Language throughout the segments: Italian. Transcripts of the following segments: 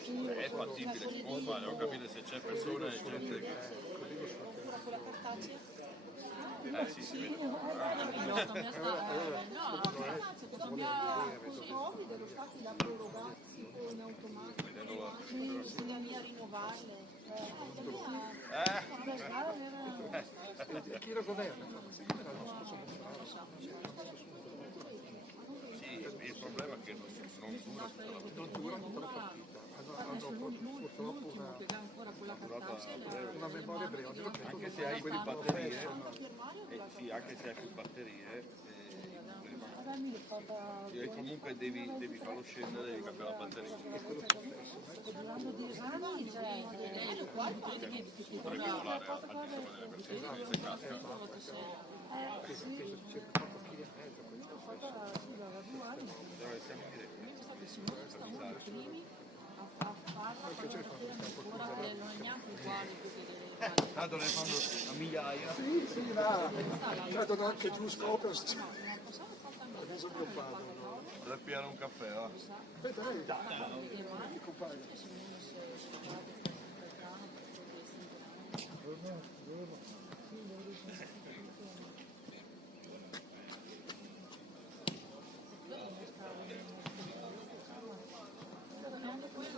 È fattibile, si può fare, ho capito se c'è persone e gente che... Oppure quella cartacea? Sì, si vede. No, col Covid lo Stato l'ha prorogato tipo in automatico, bisogna rinnovarle. Chi lo governa? Sì, il problema è che non dura tutta la partita. Hanno purtroppo una memoria breve. Anche se hai più batterie, sì, anche se hai più batterie, e comunque devi farlo scendere, devi cambiare la batteria. Potrebbe volare al di sopra delle persone se casca. Siamo in diretta. Tanto ne fanno a migliaia. Sì, là. Vedono anche giù scopre. Adesso mio padre. Per pigliare un caffè, va. Aspetta, lei. Compagno.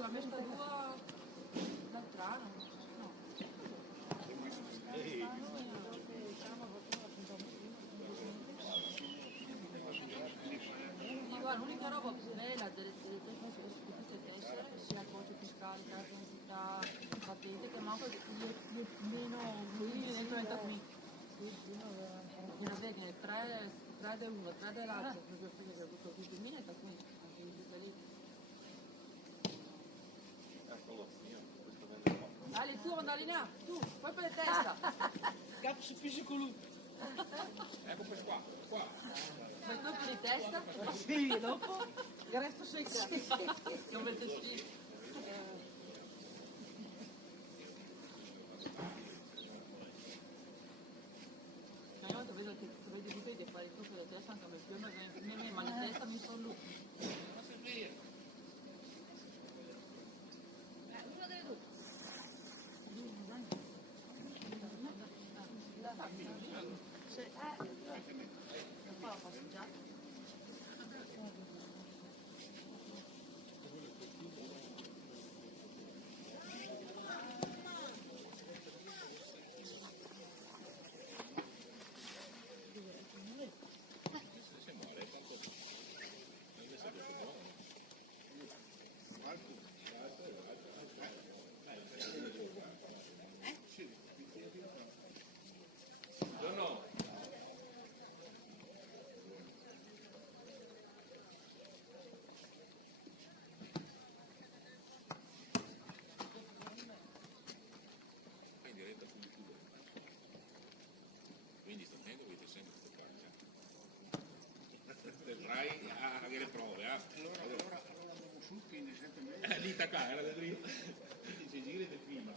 La messa tua l'altrano. Guarda, l'unica roba bella delle tessere, sia il voto fiscale, la identità, patente, che manco meno dentro il qui. Una vedi, 3 dell'uno, 3 dell'altro, proprio che tutto il 2000 e qui, anche lì. Dai, tu non allinea, tu, poi per la testa. Capo su fisico lui. Ecco qua. Poi dopo di testa. Sì, dopo il resto secca. Non mette sì. Ma io vedo che vedi fare il tocco della testa anche a me più, ma la testa mi fa lui. Uno delle due. Sì. Non fa la passeggiata. Quindi stamattina dovete sempre toccare. Vedrai a avere prove, Allora andiamo su, quindi sempre meglio. Lì tacca, era da lì. Quindi si gira e filma.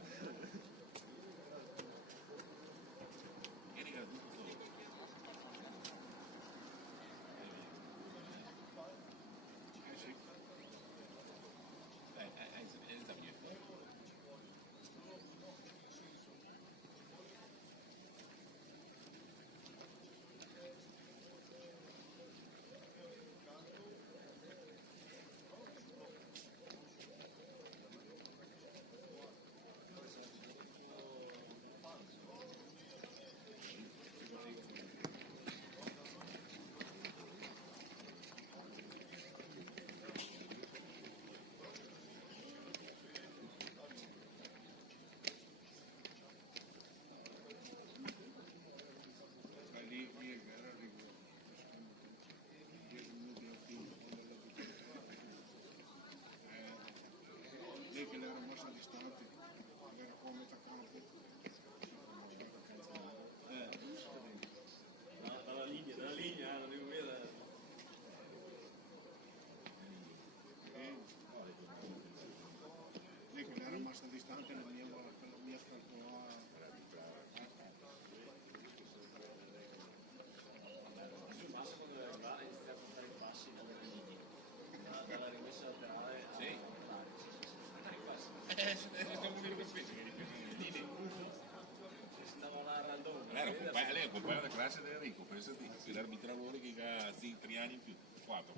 classe di Enrico, pensati, l'arbitratore che ha 3 anni in più, 4.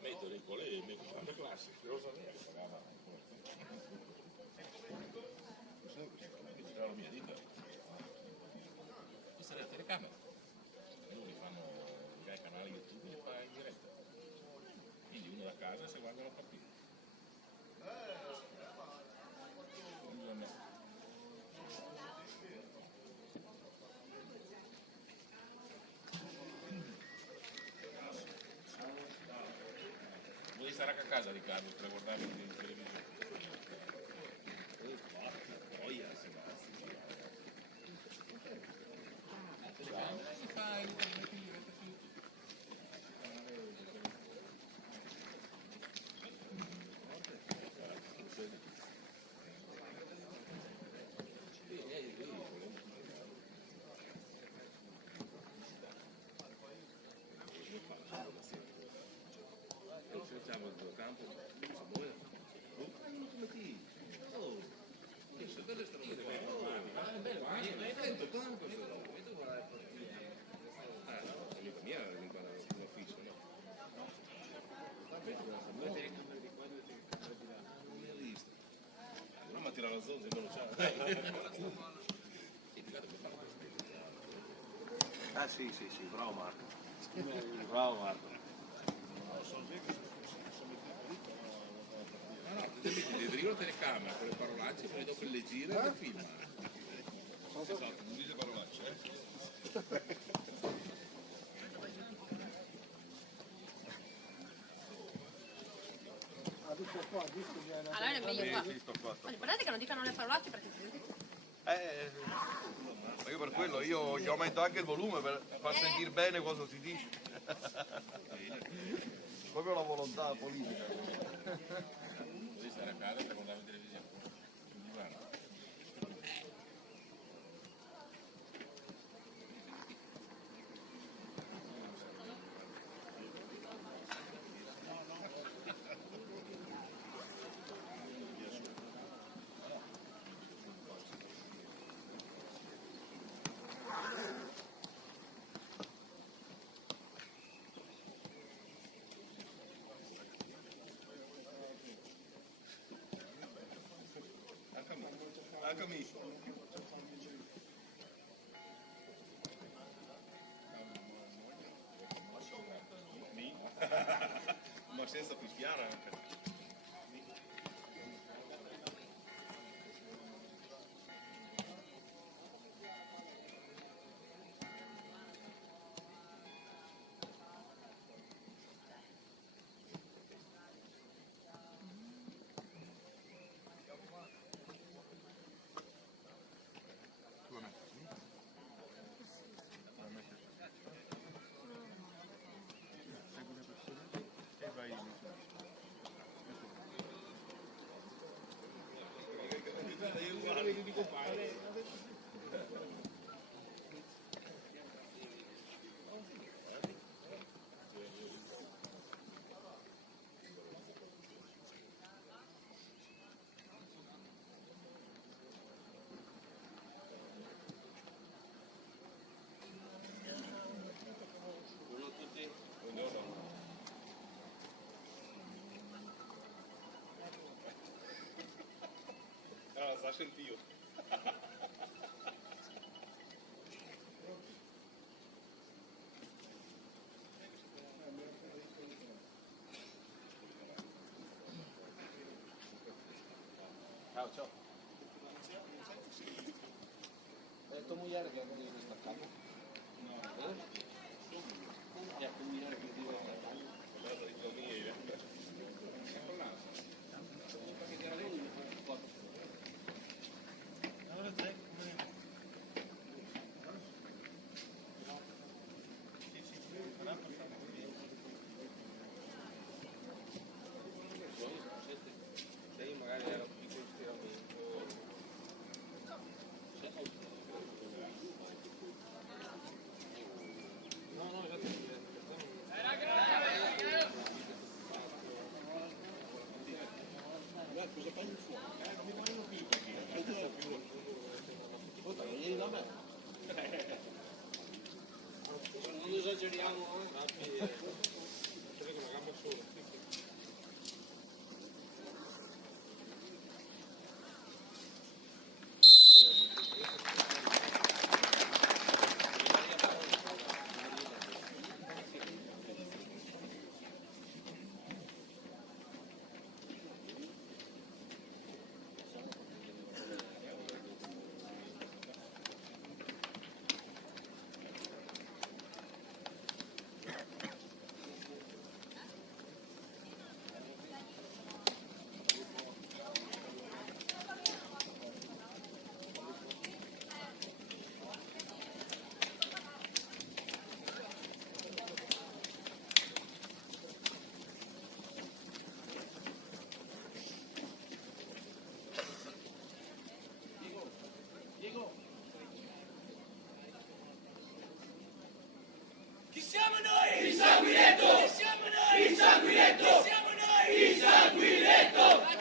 Metto Enrico lì, metto la classe, lo sapevo che pagava. Che c'era la mia ditta. Questa è la telecamera. Loro li fanno i canali YouTube li fa in diretta. Quindi uno da casa si guarda la partita. Vuoi stare a casa Riccardo per guardare in televisione? Si fa in diretta su YouTube. Facciamo il campo, ma tira la zona, non lo c'è. Ah sì, bravo Marco. Bravo Marco. No, tu devi vedere la telecamera con le parolacce, poi dopo le gira e le filma. Esatto, non dice parolacce, Allora è meglio qua. Guardate che non dicano le parolacce perché Ma io per quello io aumento anche il volume per far sentire bene cosa si dice. Proprio la volontà politica. devi stare a casa per guardare la televisione. Sul divano. Eccomi. Ma senza fischiare anche. Lascia il Dio. Ciao, ciao. Hai detto mugliare che non devi staccato? No. Che mugliare che devi staccato? Guarda di famiglia. Magari era un piccolo stiramento. No, esatto. Chi siamo noi? Il Sanguinetto! Chi siamo noi? Il Sanguinetto! Chi siamo noi? Il Sanguinetto!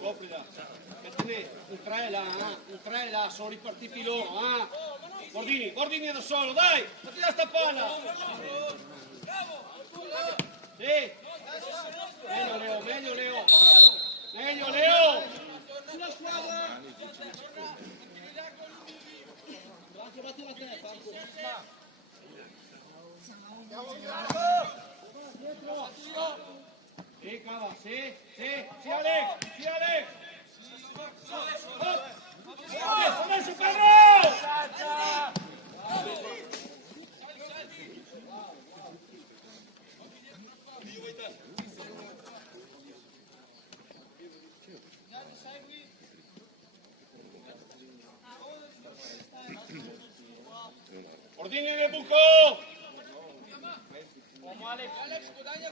Coprila. Un tre là, sono ripartiti loro, Bordini da solo, dai, fatti da sta palla. Sì. Meglio Leo. Sulla squadra. Batti la testa. Sì, cava, sì, Ale. Adesso Pedro! Ordini nel buco! Alex, guadagna!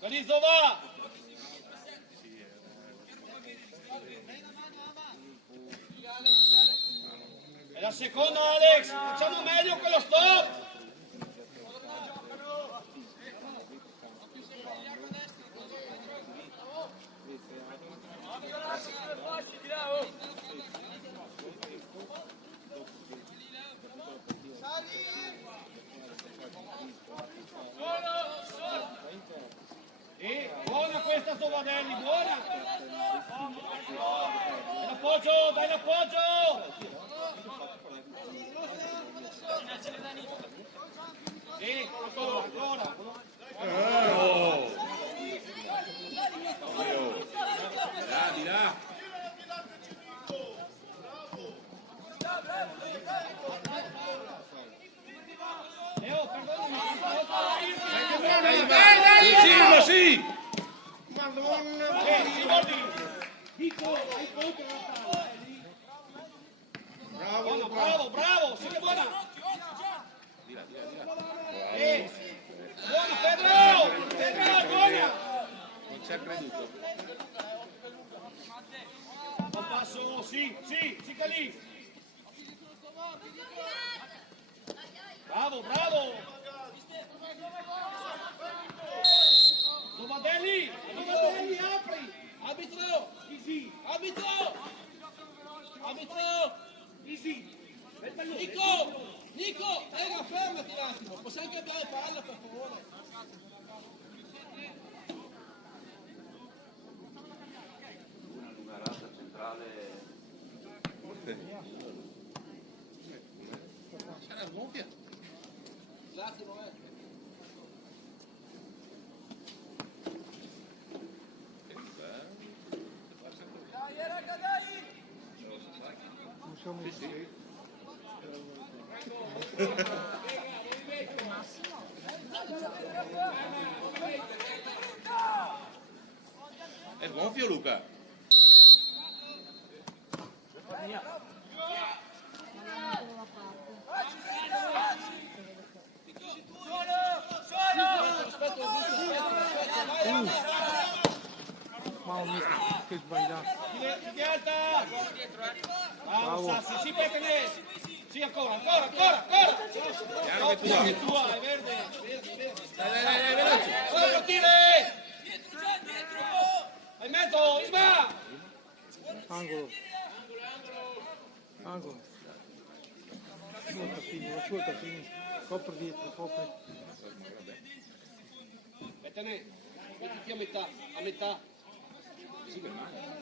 Calizzo va! La seconda Alex, facciamo meglio quello stop. Buona questa Tovadelli, buona! Dai l'appoggio! Sì, ancora! Di là! Leo, perdonami! Dai! Sì! Bravo, sì che buona! Di là. Buona Pedro, buona! Non ci ha creduto. Un passo, sì, che lì! Bravo! Tovadelli, apri! Arbitro! Easy! Nico, fermati un attimo, possiamo cambiare palla per favore? Una lunarata centrale. Sarà gonfia. Un attimo, Non siamo in È gonfio Luca? Mamma mia, che sbagliato. Ti alta! Bravo Sassi, sì Petene! Sì, ancora! Chiaro che tua. È tua, è verde! Dai, veloce! Ora partire! Vai in mezzo, Isma! Angolo. Ascolta, figli. Copri dietro. Petene, mettiti a metà. Sì, per mano.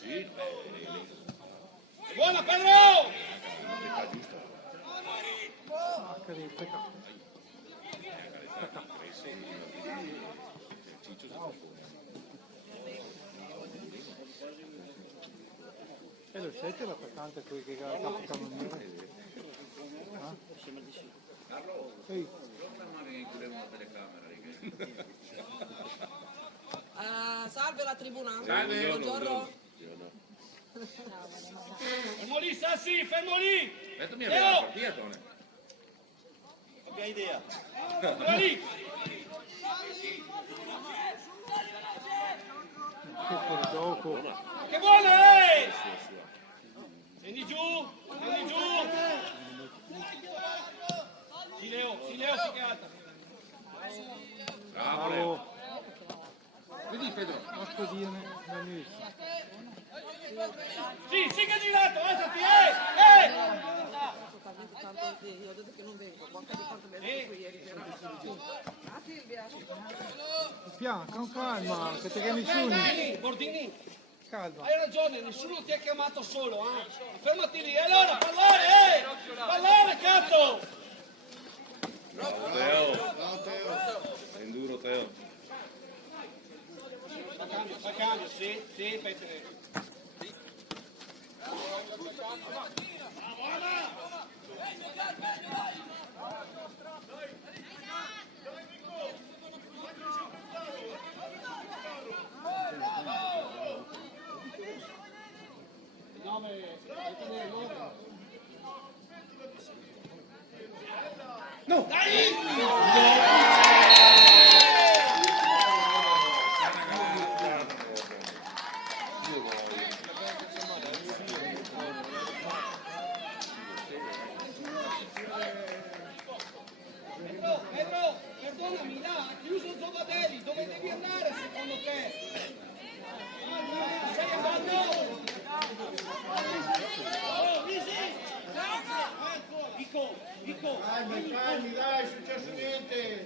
Sì, Buona Pedro! Peccato. E lo sai che l'attaccante qui che ha il capocannoniere? Ehi, salve la tribuna. Salve. Buongiorno. Fermo lì, Sassi, fermo lì! Aspetta, mi aveva la partita, Tone. Abbia idea. Fermo lì! che fuori gioco. Che buona, eh! Scendi giù! Sì, Leo, si cata. Bravo, Leo. Vedi, Pedro. Marco Diane, non visto. Sì, che ha girato, alzati, Io ho detto che non vengo, porca di quanto mi hai qui ieri sera. Ah Silvia. Piano, con calma, che te chiami nessuno. Bordini, Calma. hai ragione, nessuno ti ha chiamato solo, eh? Fermati lì, allora, pallare, pallare, cazzo! Teo. Sei duro, Teo. Fa cambio, sì, Petre. No! Pedro, perdonami, là, ha chiuso il Zovadelli, dove devi andare secondo te? Sei andato? Dico. Calmi, dai, è successo niente.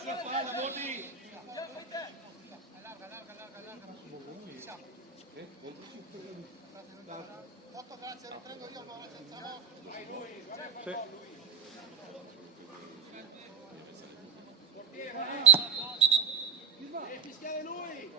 Sulla palla, Bordi. Sì. Fischiare lui.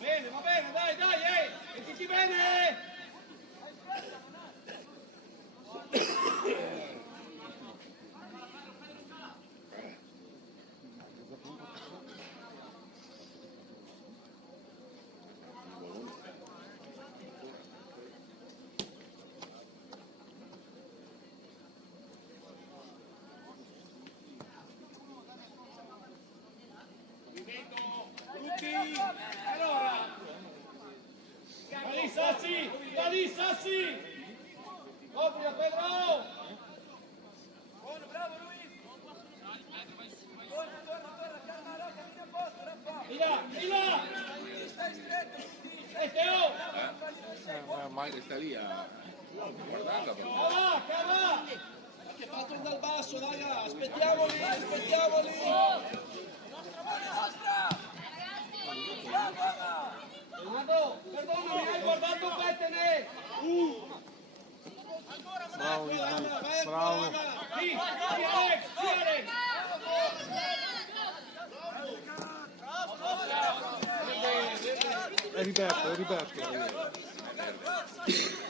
Bene, va bene, dai, mettiti bene! Allora, va lì Sassi, Opria Pedro, buono, bravo Luis, di là, e Teo, Ormai sta lì a guardarla. cava, che partono dal basso, raga, aspettiamoli. Renato, perdonami, hai guardato Bettene! Bravo, bravo. Sì, Alex! È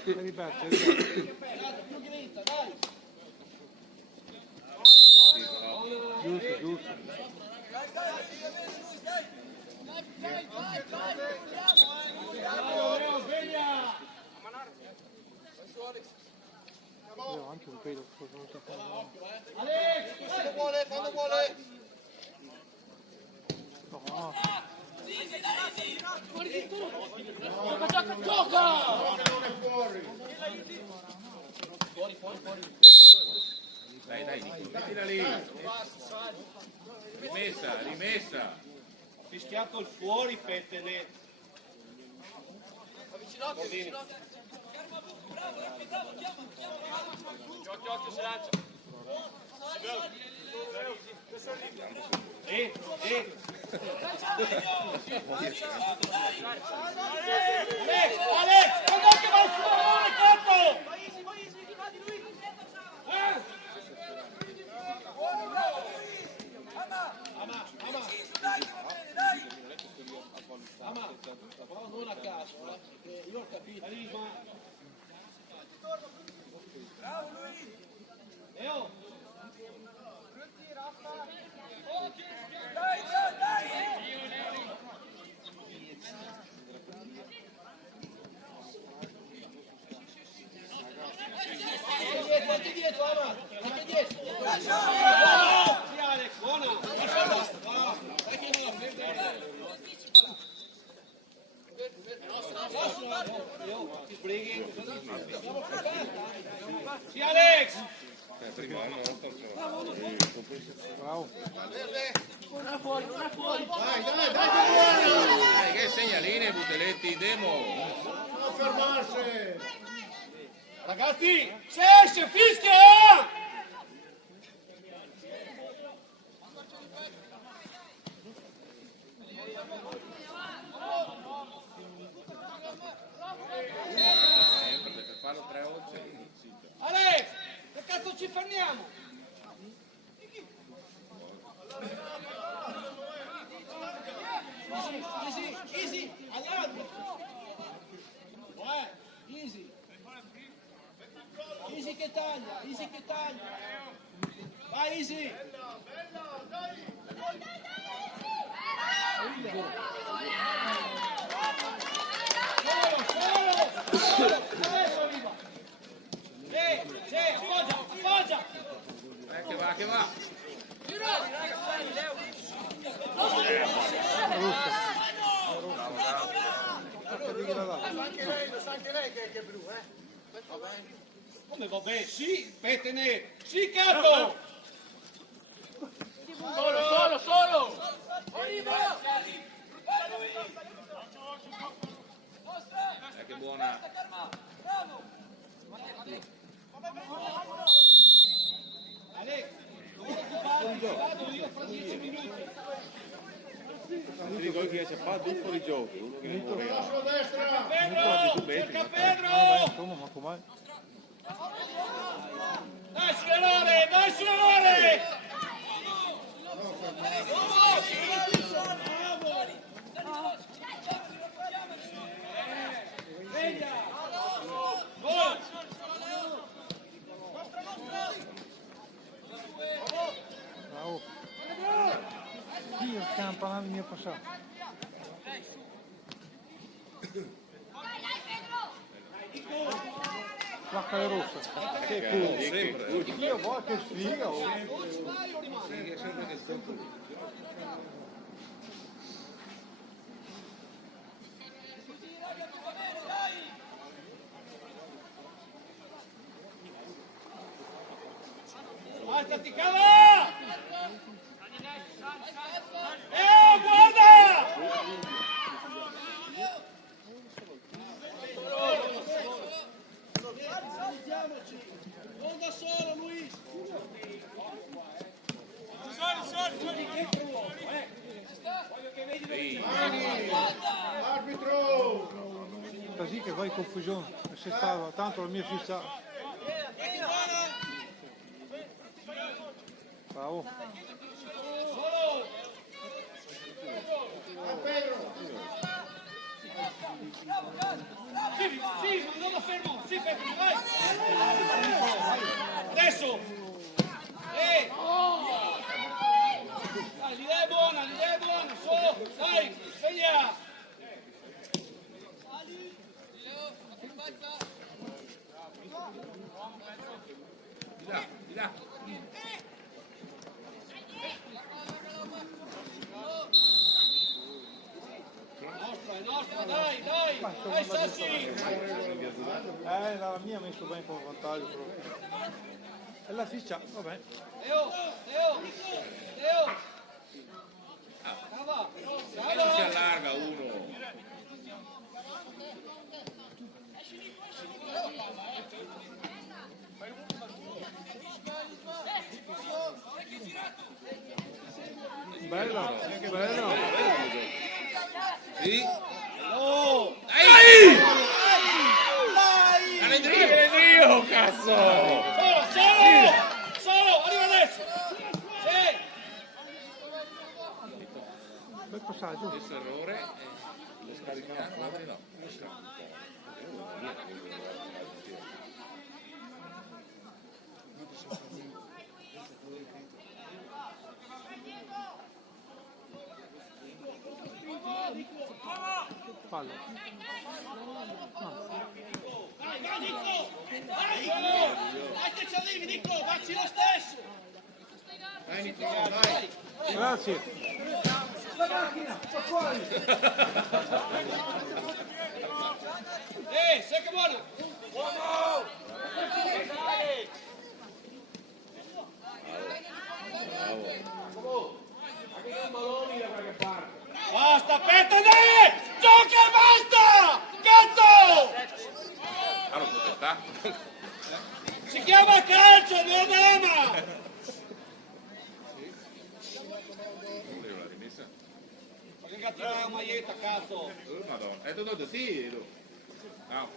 Riberto. Più grinta, dai! Giusto. Bravo, sveglia! Anche un pelo. Alex! Quando vuole. No. Gioca! Dai, mettila lì. Rimessa. Fischiato il fuori, Pettene. Occhio, si lancia. Alex, guarda che va il fuori, cazzo! Però non a caso, perché io ho capito. Bravo lui! Dai! Metti dietro, Ama! Metti dietro! Sì, Alex, buona! Dai che non Sì, Alex! Bravo. Dai, che segnaline, Butelletti, Demo. Non fermarsi. Ragazzi, se esce, fischia! Per farlo 3 oggi. Alex, che cazzo ci fermiamo? Easy, easy, all'altro. Easy. Easy che taglia, easy che taglia. Vai easy. Solo. Adesso arriva. Sì, appoggia. Che va. Anche lei che è blu, Come va bene? Sì, petene. Sì, capo. Solo. Che buona. Alex, non occuparti, io fra 10 minuti. Ti dico che c'è fa dopo di gioco, uno che non vuole. Cerca Pedro! Come, ma com'è? Dai sull'onore! Bravo. Io il campanato mio passato. Placca le rosse. Che culo. Sempre. Io voglio che sfiga. Sempre che sto qui. Alzati, cava! Guarda! Non da solo, Luis! Arbitro! Così che vai in confusione. Se stava tanto la mia fissa. Bravo. Sì, non lo fermo! Sì, Pedro, vai! Adesso! Dai, l'idea è buona, su! Dai, sveglia! Di là. Nostra, dai, Sassi! La mia ha messo ben con vantaggio proprio. E la ficcia, vabbè. Leo! Brava! Non si allarga uno. Bello. Sì. Oh! Dai! Dio, cazzo! Solo! Arriva adesso! Sì! Bel passaggio. Questo errore lo scaricando, no. Fallo. Vai Nico! Dai che ci arrivi Nico! Facci lo stesso! Vai Nicola, vai! Grazie. La macchina! Sto fuori! Sei che buono! Basta, Petane! Gioca e basta! Cazzo! Allora, potestà. Si chiama calcio, non dama! mica tirare la maglietta, cazzo. Madonna, è tutto sì. No.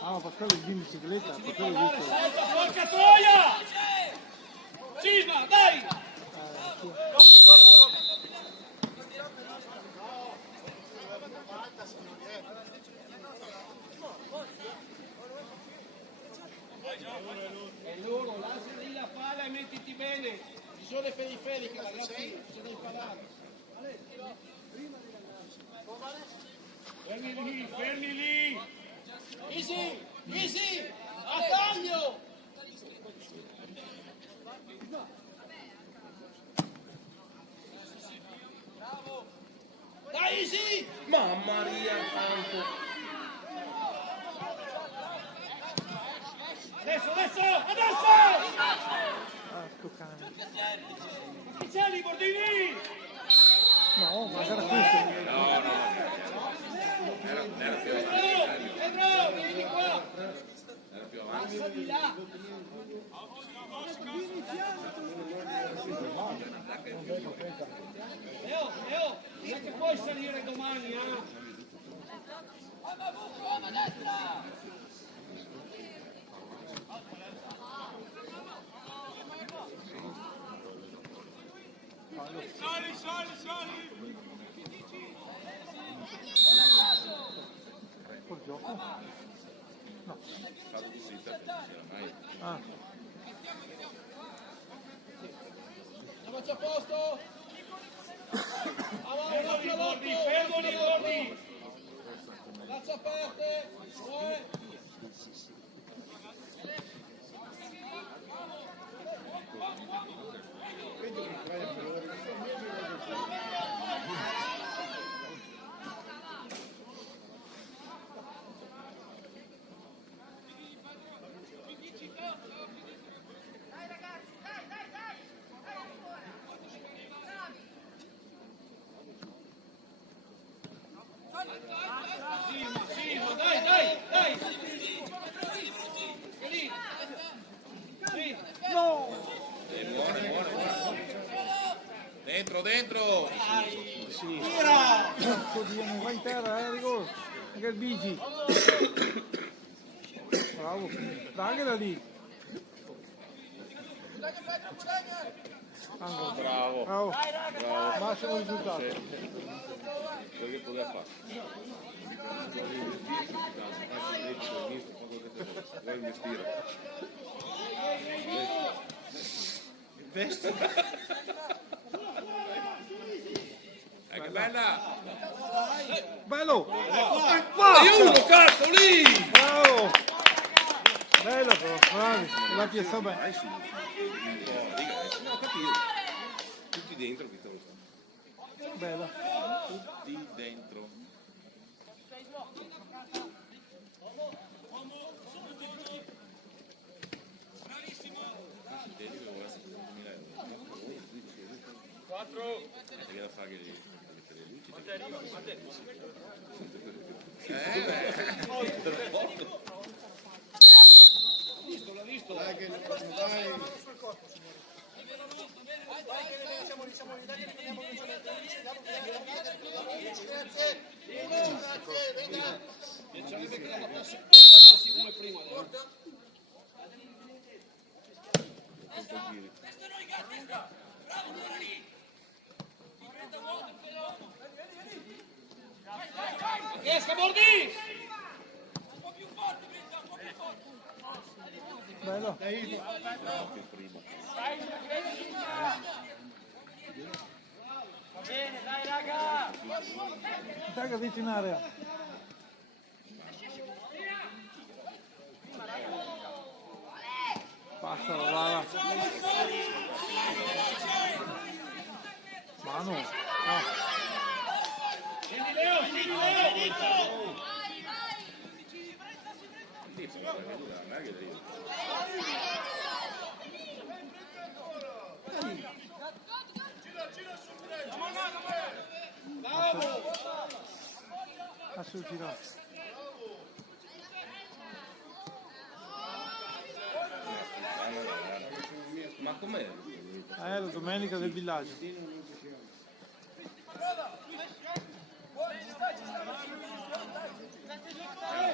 Ah, per quello di bicicletta, per quello ho visto. Porca troia! Cisma, dai! E loro, lascia lì la palla e mettiti bene. Ci sono le periferiche, ragazzi, ci devi parlare. Fermi lì! Easy! Easy! A taglio! Dai, Easy! Mamma mia, santo. Adesso, adesso! Adesso! Ah, sto cane. Iniziali, Bordini! No, ma era questo. No, no. Era più avanti. Pedro, vieni qua! Era più avanti. Passa di là! Leo, Leo, sai che puoi salire domani, eh? Sali, sali, sali! Col gioco? No. Stato di zitta, mai. Ah, Siamo a posto? Avanti, fermo li bordi! Braccia aperte! Sì, dai, dai, dai! Lì! Sì! no! Buono. Dentro, dentro. Tira! Cazzo di non va in terra, rigore. Anche il bici. Bravo. Dai da lì. Angolo. Bravo. Bravo. Massimo risultato. Quello che poteva fare. Vuoi investire? Investi. Che bella! Bello! Aiuto, cazzo, lì! Bravo! Bello però, bravi, l'ha chiesto bene. Dai su. No, ho capito. Tutti dentro che te lo Bella. Tutti dentro. Devi da fare le L'ho visto. Dai che dai. Sarebbe che la passi come prima. Esca Bordi! Bello. Va bene, dai raga! Dai che dentro in area. Passa la bala. Mano. No. Scendi Leo, scendi Leo, dito! Bravo! sul ginocchio. Ma com'è? La domenica del villaggio.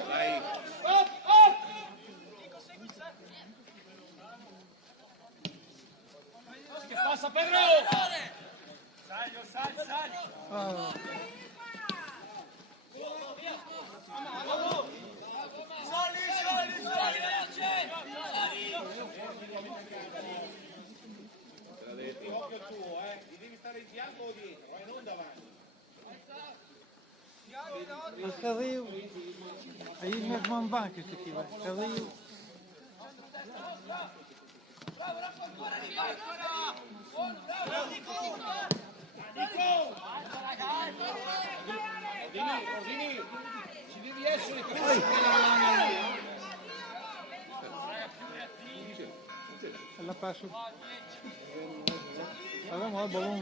Dai. Che passa Pedro! Ah, Proprio tuo, gli devi stare in fianco o dietro, non davanti. Carril. Hij is met man bank is het hier. Carril. Rodini, ci devi essere capace. La passo. Avevamo il ballon.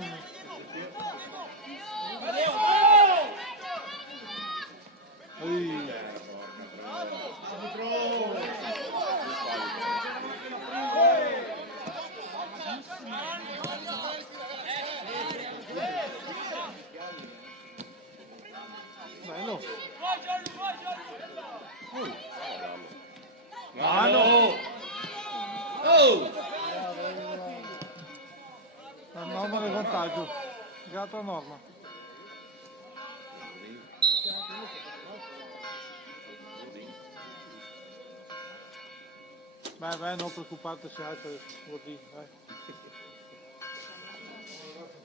Bello. Mano! La norma del vantaggio. Gata norma. Vai, non preoccupate se altro vuol dire, vai.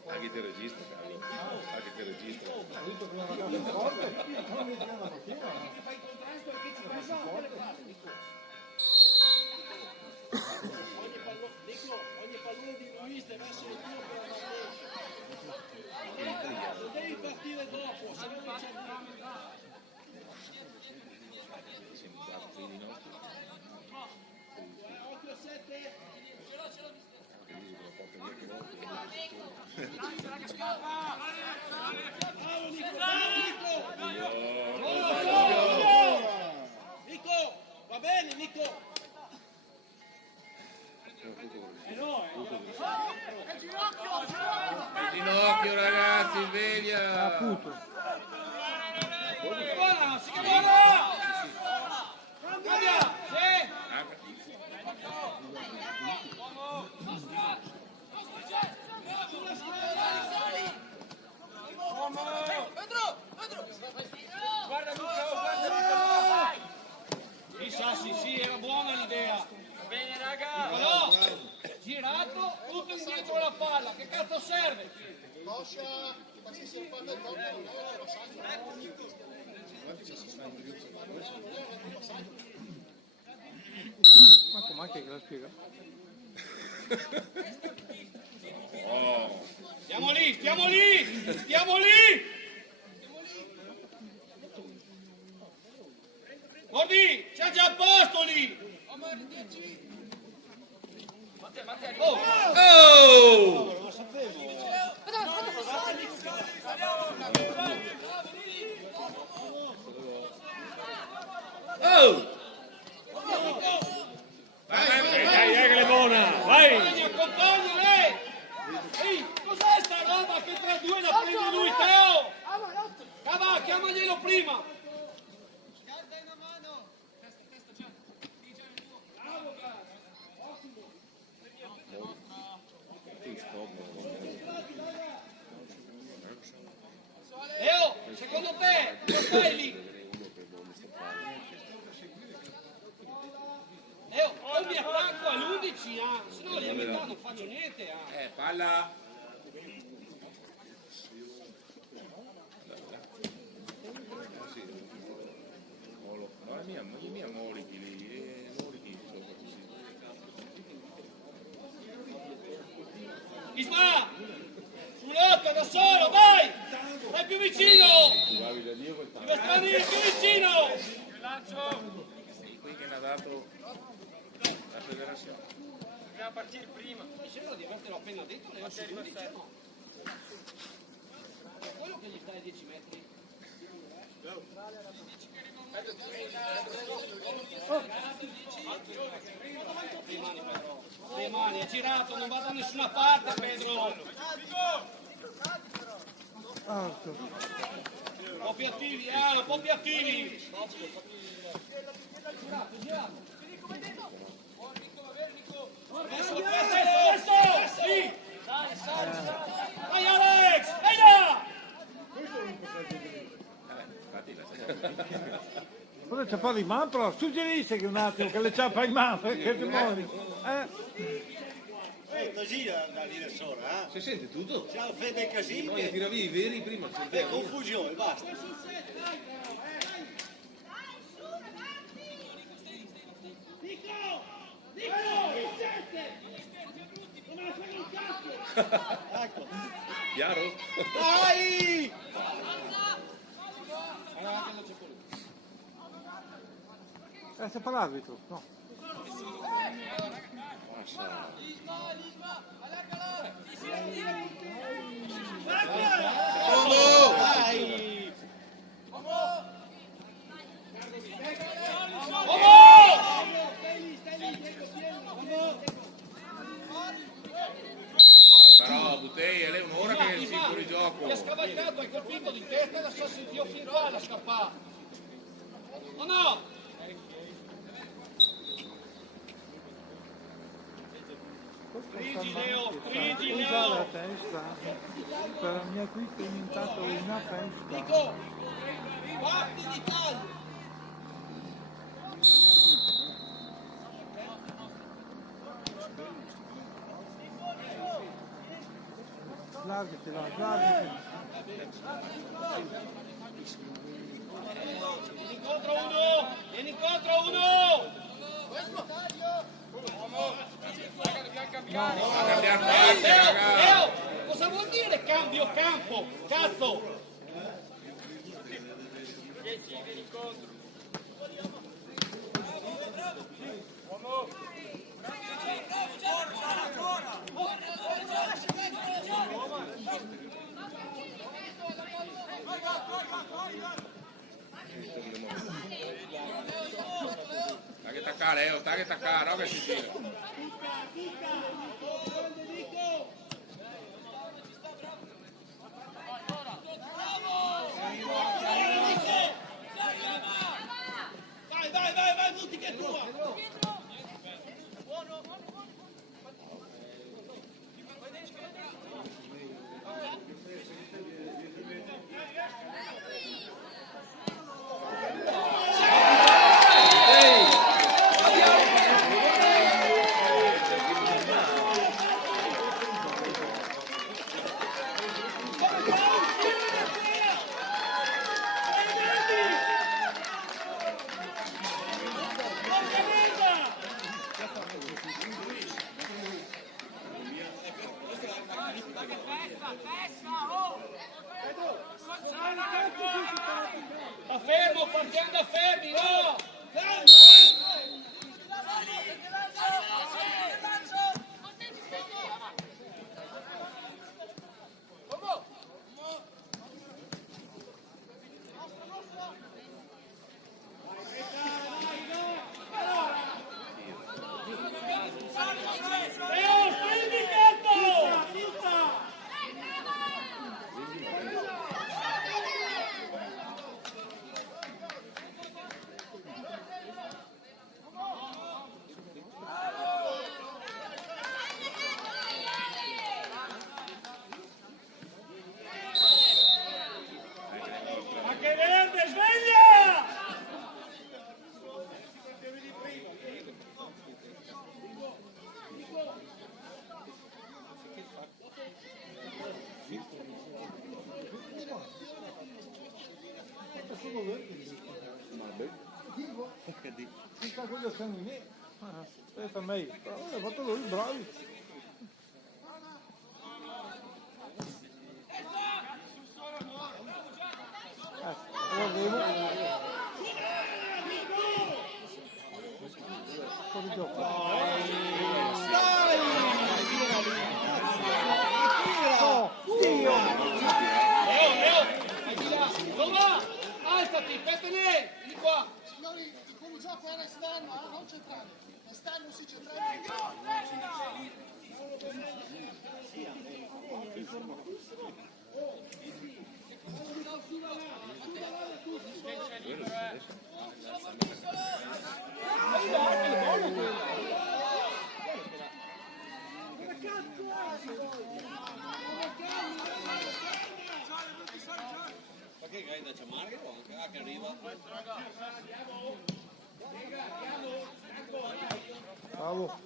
Anche te registra, Carlo. Anche te registra. Ogni pallone di Luis deve essere tuo per non devi partire dopo, se no non c'è occhio a 7. Nico, va bene Nico. Ginocchio ragazzi, sveglia! Appunto. Buona, si chiama buona! Cambia! Sì! Guarda Luca, guarda! Sì, Sassi, sì, era buona l'idea. Bene raga! Però, girato, tutto indietro la palla, che cazzo serve? Ma com'è che la spiega? Oh! Stiamo lì, stiamo lì! Stiamo lì! Gordi, c'è già a posto lì! Oh! Oh! Non lo sapevo! Oh! Vai, che le buona! Vai! Accompagna lei! Ehi, cos'è sta roba che tra due la prende lui, Teo? Cava, chiamaglielo prima! Leo, secondo te, cosa stai lì? Leo, o mi attacco all'11, se no a metà non faccio niente. Palla! No, la mia Morichi lì, Morichi sopra così. Isma! Sull'otto da solo, vai! Vai più vicino! Deve stare più vicino! Sei qui che mi ha dato la federazione. Dobbiamo partire prima. Se no di avertelo appena detto, Leo, su 11 no. Quello che gli stai a 10 metri. Le mani, è girato, non va da nessuna parte, Pedro. Alto. Un po' più attivi, un po' più attivi. Girato. Adesso! Sì! Sali! Vai Alex! Vai là! Cosa c'è fa in mano? Però suggerisce che un attimo che le ciappa in mano, che demoni. Così da dire sola, Si sente tutto? Ciao Fede Casini. Poi tiravi i veri prima. E confusione, basta. Ecco. Chiaro? Dai! C'è per l'arbitro? No. Dai! Però Butei, lei è un'ora che si fuori gioco. Mi ha scavalcato, hai colpito di testa e lasciò sentire fin qua la scappata. O no? Stringi Leo, stringi Usa Leo. la testa. Per la mia qui è diventato una festa. Nico, parti di taglio. Slarghetela, slarghetela. Vieni incontro uno! Cambiare parte, ragazzi. Leo, cosa vuol dire cambio campo? Cazzo! Sta che attaccare, Leo, sta che attaccare, no che si tira. Vai, tutti che è tua! Ma fermo, partiamo da fermi, no! Si sta con gli occhiali miei. Aspetta meglio. Però l'ha fatto lui, bravi. Lo vedo. Fuori gioco. Leo, vai di là! Dove va? Alzati! Ma che gai da Ciamarga o anche? Ah, che arriva. Bravo.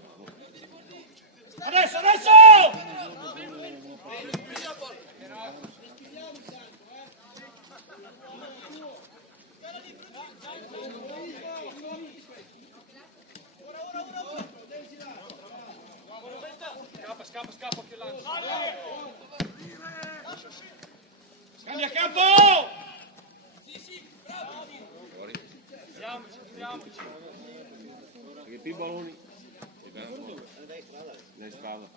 Adesso, adesso! Scappa più là. Cambia campo! Siamoci. Che più balloni? Dai strada.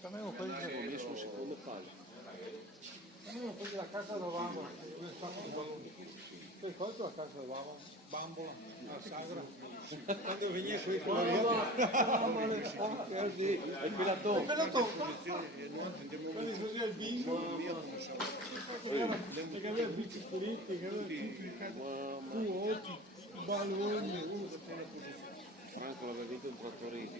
Cambiamo quelli Io sono secondo palo. della casa eravamo, dove stavano i balloni. Poi colto la casa eravamo, bambola, a sagra. Quando veniva qui con la e quella tocca. Quelli così al bingo. Perché aveva bici puliti, che aveva tutti fuochi, balloni. Franco aveva vinto un trattorino.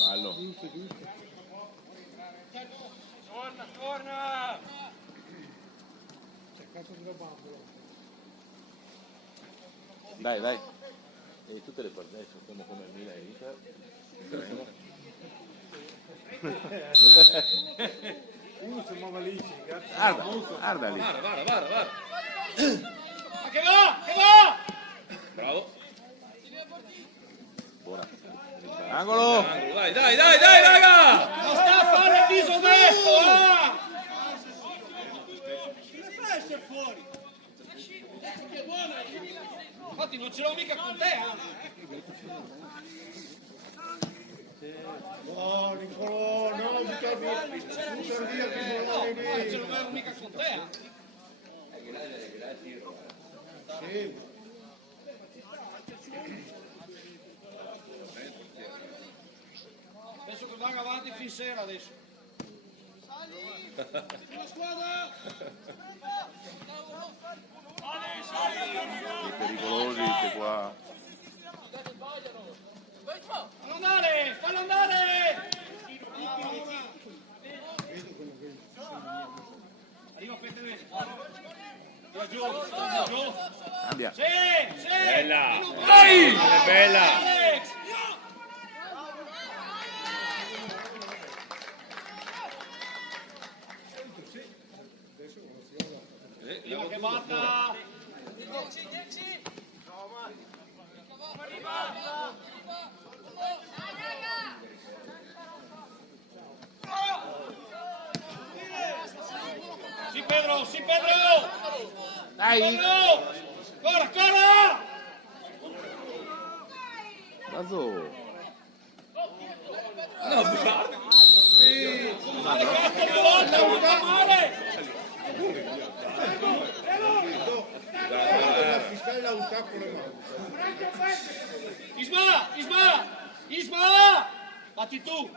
Ballo. Torna! Cercato della bambola. Dai. E tutte le partite facciamo come il Milan e l'Inter. Uno si muove lì, Guarda lì. Ma che va! Bravo. Buona. Angolo. Dai, raga! Non sta a fare il viso destro, Infatti non ce l'ho mica con te, No, Nicolò, no, butta via. Butta via, non ce l'avevo mica con te, Sì. Penso che vada avanti fin sera adesso. Pericolosi questi qua. Fallo andare! Arriva Petre. Giù. Cambia. Sì! Bella. Dai! Bella. Alex! Prima che batta! Sì Pedro! Dai! Pedro! Corra! Mazzo. Male cazzo di volta, non fa male! Isma! Fatti tu!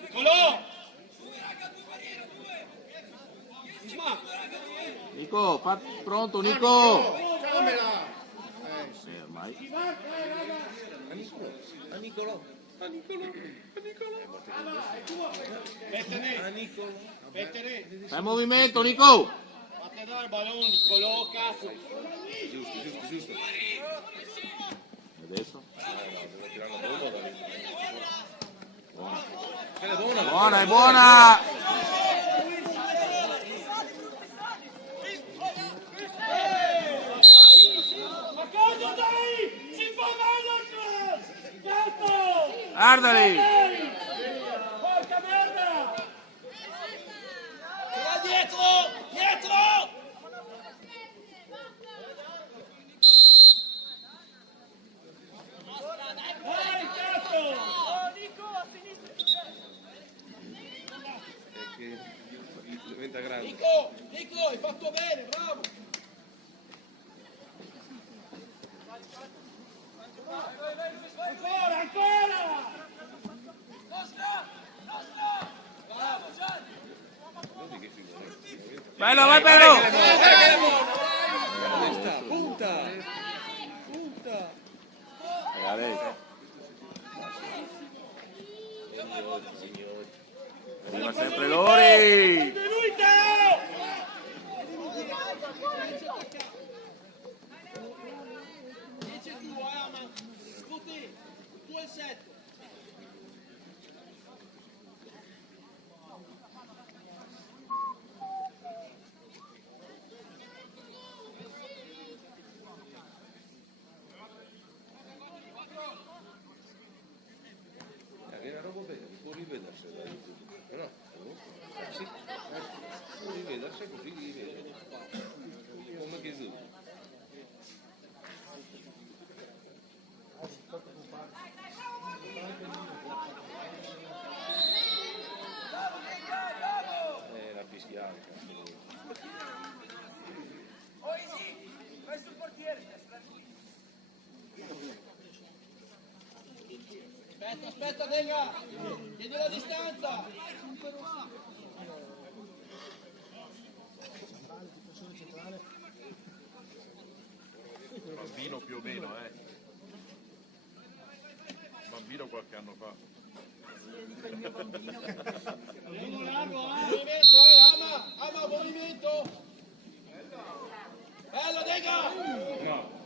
Niccolò! Isma! Nico, pronto Nico! Sì, ormai. Pettene! Fai movimento Nico! Fate dare il ballone, Niccolò, cazzo! Giusto. Adesso? Buona! Ma cosa dai? Si fa male! Cazzo! Guardali! Porca merda! Dietro! Dai, cazzo! Nico, a sinistra. Diventa grande. Nico, hai fatto bene, bravo! Ancora! Bravo, Gianni! Bello, vai bello! Punta! Punta! Arriva sempre Lori! Era proprio bene, può rivedersi da YouTube, però sì, può rivedersi così rivede. Come che tu? La fischiata. Aspetta, Dega! Chiedi la distanza! Bambino più o meno, Bambino qualche anno fa. Movimento, ama, movimento! Bella, Dega! No.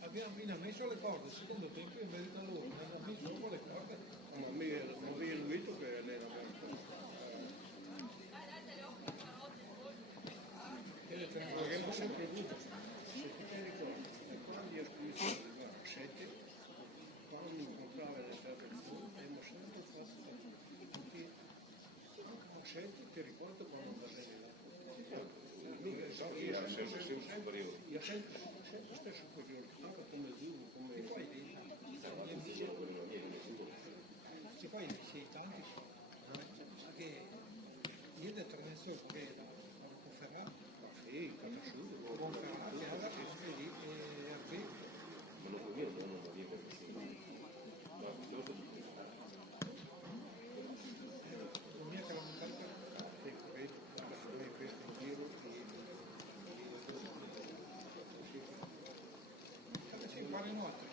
Abbiamo messo le corde, secondo tempo in merito a loro, non abbiamo messo le corde. Non mi è lui che lei non abbiamo sempre avuto, se ti ricordi, quando io ho cominciato a 7, quando comprare le perfezioni, abbiamo sempre fatto perché a 7 ti ricordo quando andavi là. Io sempre stesso superiore, come giuro, come si poi sei tanti che io da trasmesso che la conferma sì, conosciuto conferma che alla che si vedi e non lo puoi dire, non lo dico non mi ha calamitato che questo giro si impara inoltre.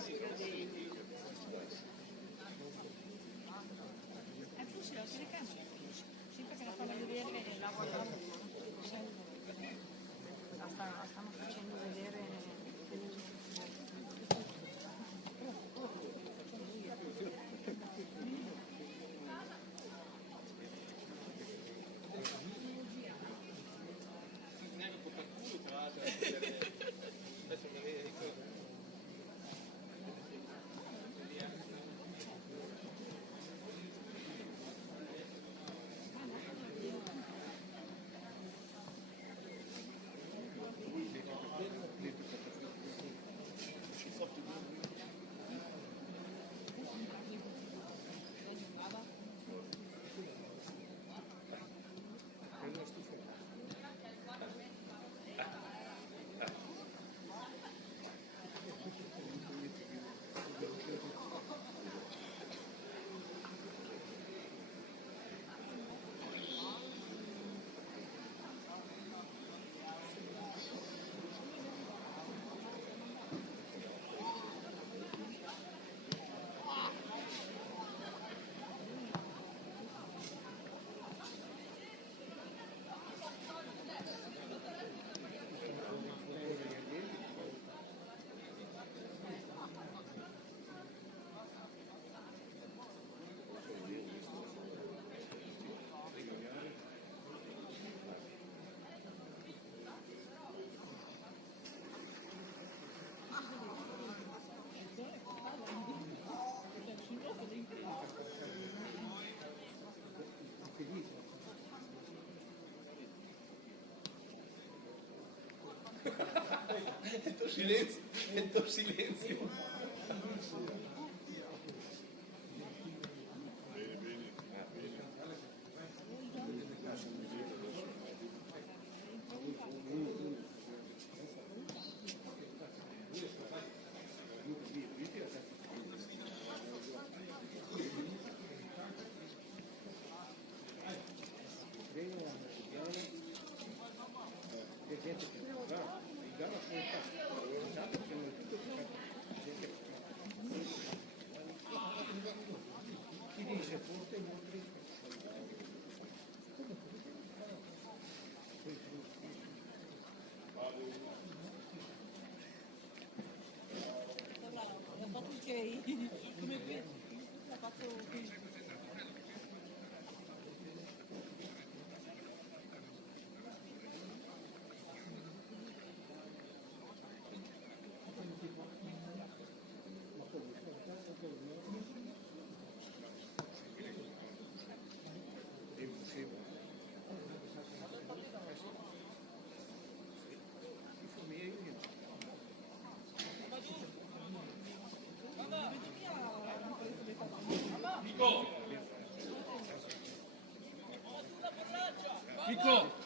Forse la telecamera, sempre che la fanno vedere la stanno facendo vedere. Sento silenzio. Nico!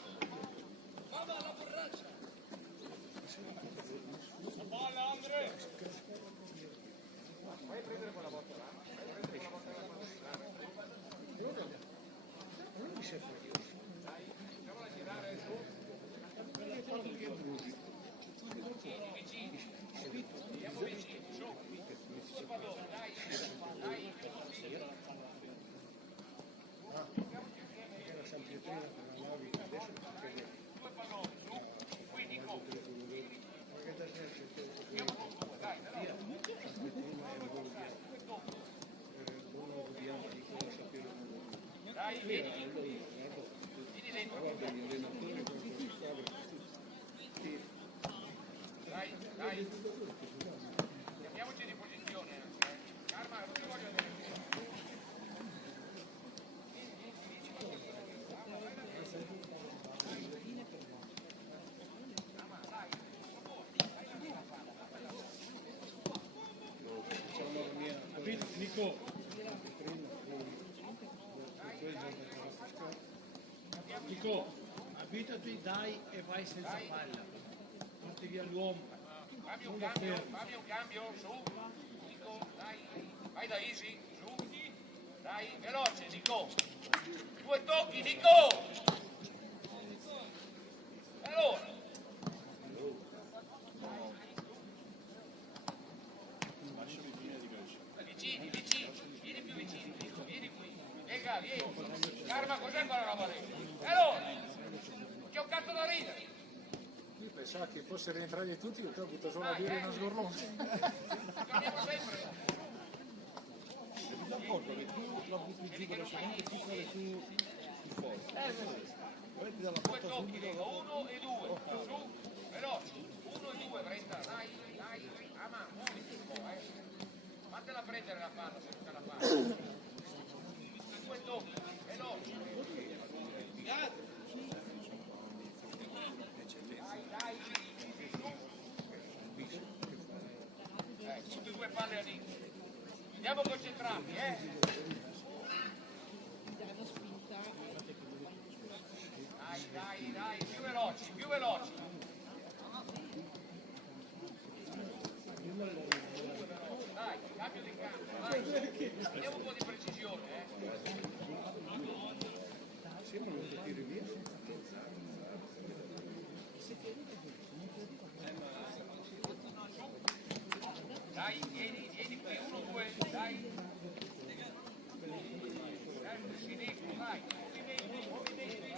Chiamiamoci di posizione. Karma, non ti voglio Nico! Nico, abitati, dai e vai senza palla. Porti via l'uomo. Fammi un cambio, su. Nico, dai. Vai da Easy, su. Dai, veloce, Nico. 2 tocchi, Nico. Allora. vieni. Karma, cos'è quella roba lì? E allora? C'è un cazzo da ridere. Io pensavo che fosse rientrati tutti, io ti ho avuto solo a dire uno sgorlone. Torniamo sempre. Mi sono accorto che tu trovi più giù velocemente, più sono più forti. Prendi dalla Due porta tocchi, subito. dico, 1 e 2. Su, veloci. 1 e 2, Brenta, dai. A mano, muoviti un po', Fatela prendere la palla se non te la palla. 2 tocchi, veloci. Dai, su. Tutte e 2 palle lì. Andiamo concentrati, Dai, più veloci. Dai, cambio di campo, dai. Andiamo un po' di precisione, Sembrano un po' tiri via. Dai, vieni qui, 1, 2, dai. Sinistro, vai. Movimenti.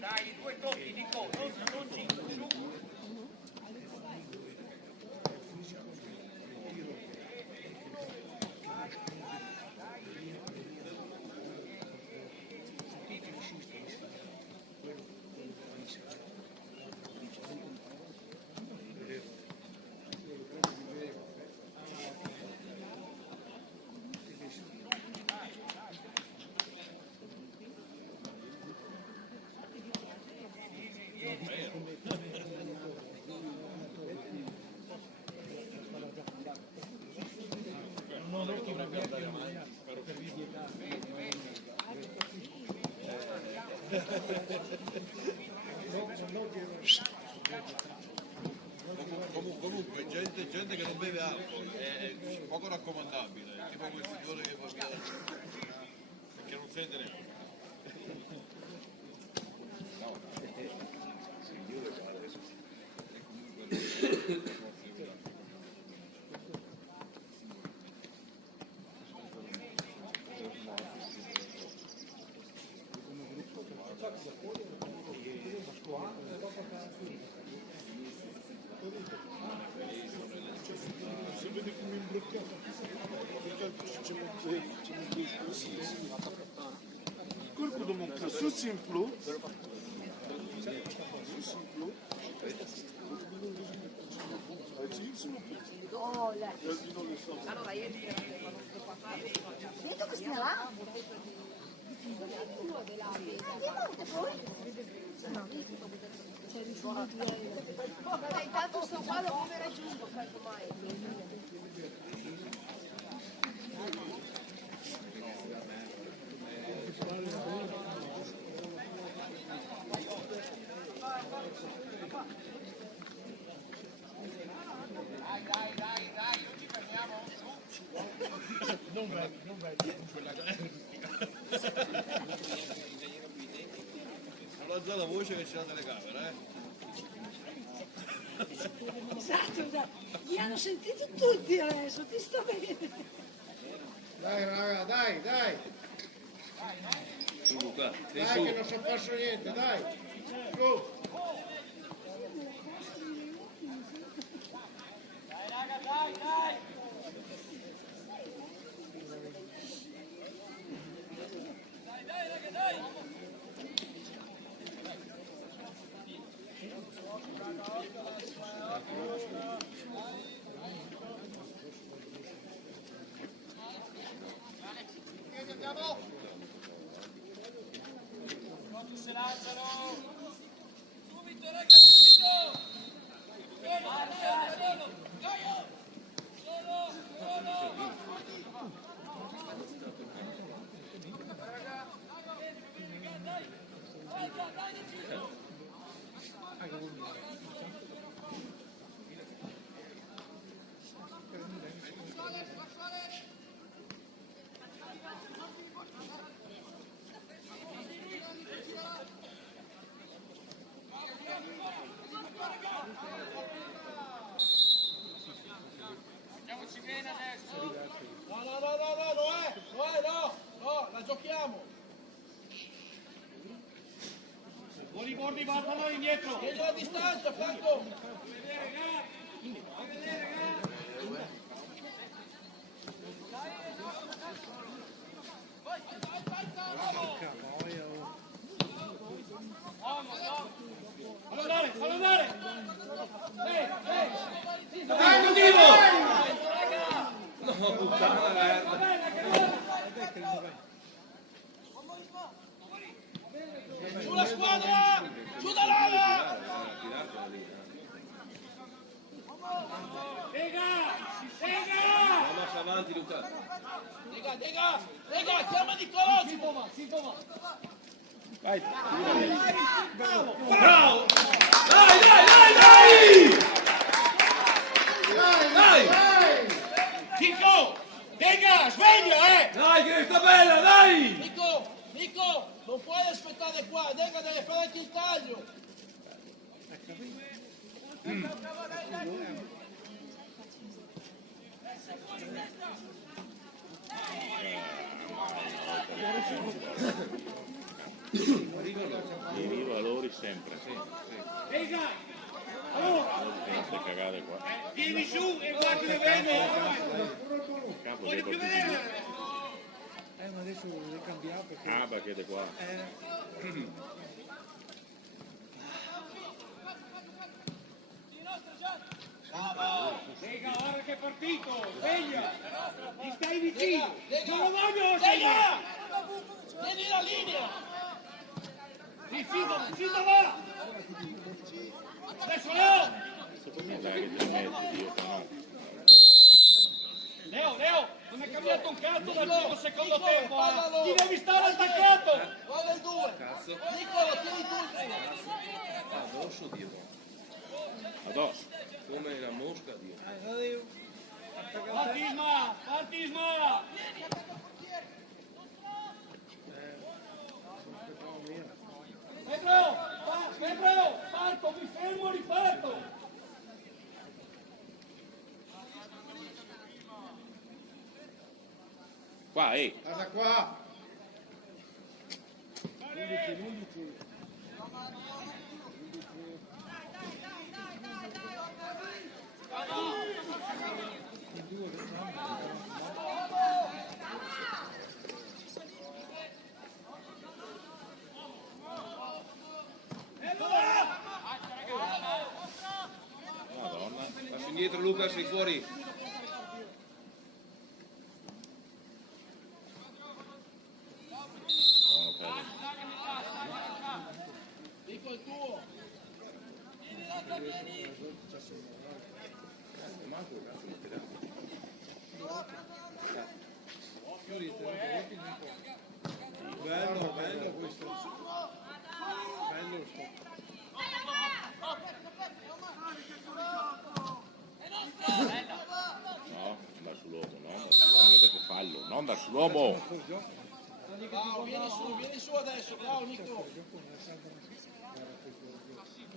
Dai, 2 tocchi, Nico, non giro, su. Comunque gente che non beve alcol è poco raccomandabile, tipo questi due che fa bene, perché non sente neanche. Sul simplu, Allora ieri sera Vedo che stia là. Vabbè, intanto sto qua, dopo mi raggiungo, Dai, non ci fermiamo, su. non vedi, Non alza la voce che c'è la telecamera, Esatto, li hanno sentito tutti adesso, ti sto bene. Dai raga, dai. Su Luca, sei Dai su. che non so posso niente, dai. Su. Dai. Andiamo! Quanto se lanciano! Subito, raga, subito! Solo! Andiamoci bene adesso. No, la giochiamo. Bordi, bordi, vattano indietro. Tieni la distanza, Franco. Fallo andare. Dai, Nudino! No, puttana merda. Sulla squadra! Giù da lava! Lega! Andiamo avanti, Luca. Lega, chiama Nicolò! Si può. Vai! Bravo! Dai! Nico! Lega, sveglia, Dai, che sta bella, dai! Nico, non puoi aspettare qua, Lega deve fare anche il taglio. I valori sempre. Lega! Allora! Queste cagate qua. Vieni su e guardalo bene! Capo Voglio più vedere! Ma adesso lo devi cambiare perché... Ah, perché qua. Lega, guarda che è partito! Sveglia! Ti stai vicino! Non lo voglio! Lega! Tieni la linea! Sì, fido là! Adesso Leo! Secondo me dai che ti metti, io no. Leo! Non è cambiato un cazzo dal primo secondo tempo! Ti devi stare attaccato! Guarda il 2! Cazzo. Nicola, tieni tu il primo! Addosso, Dio. Addosso. Come una mosca, Dio. Partisma! Pedro! Parto, mi fermo, riparto! Qua, Guarda qua! Madonna. Passi indietro, Luca, sei fuori. Buono, Pedro. Dico il tuo! Bello questo. Bello sto. No, andare sull'uomo, no, andare sull'uomo che deve fallo, non andare sull'uomo. Bravo, vieni su adesso, bravo Nico!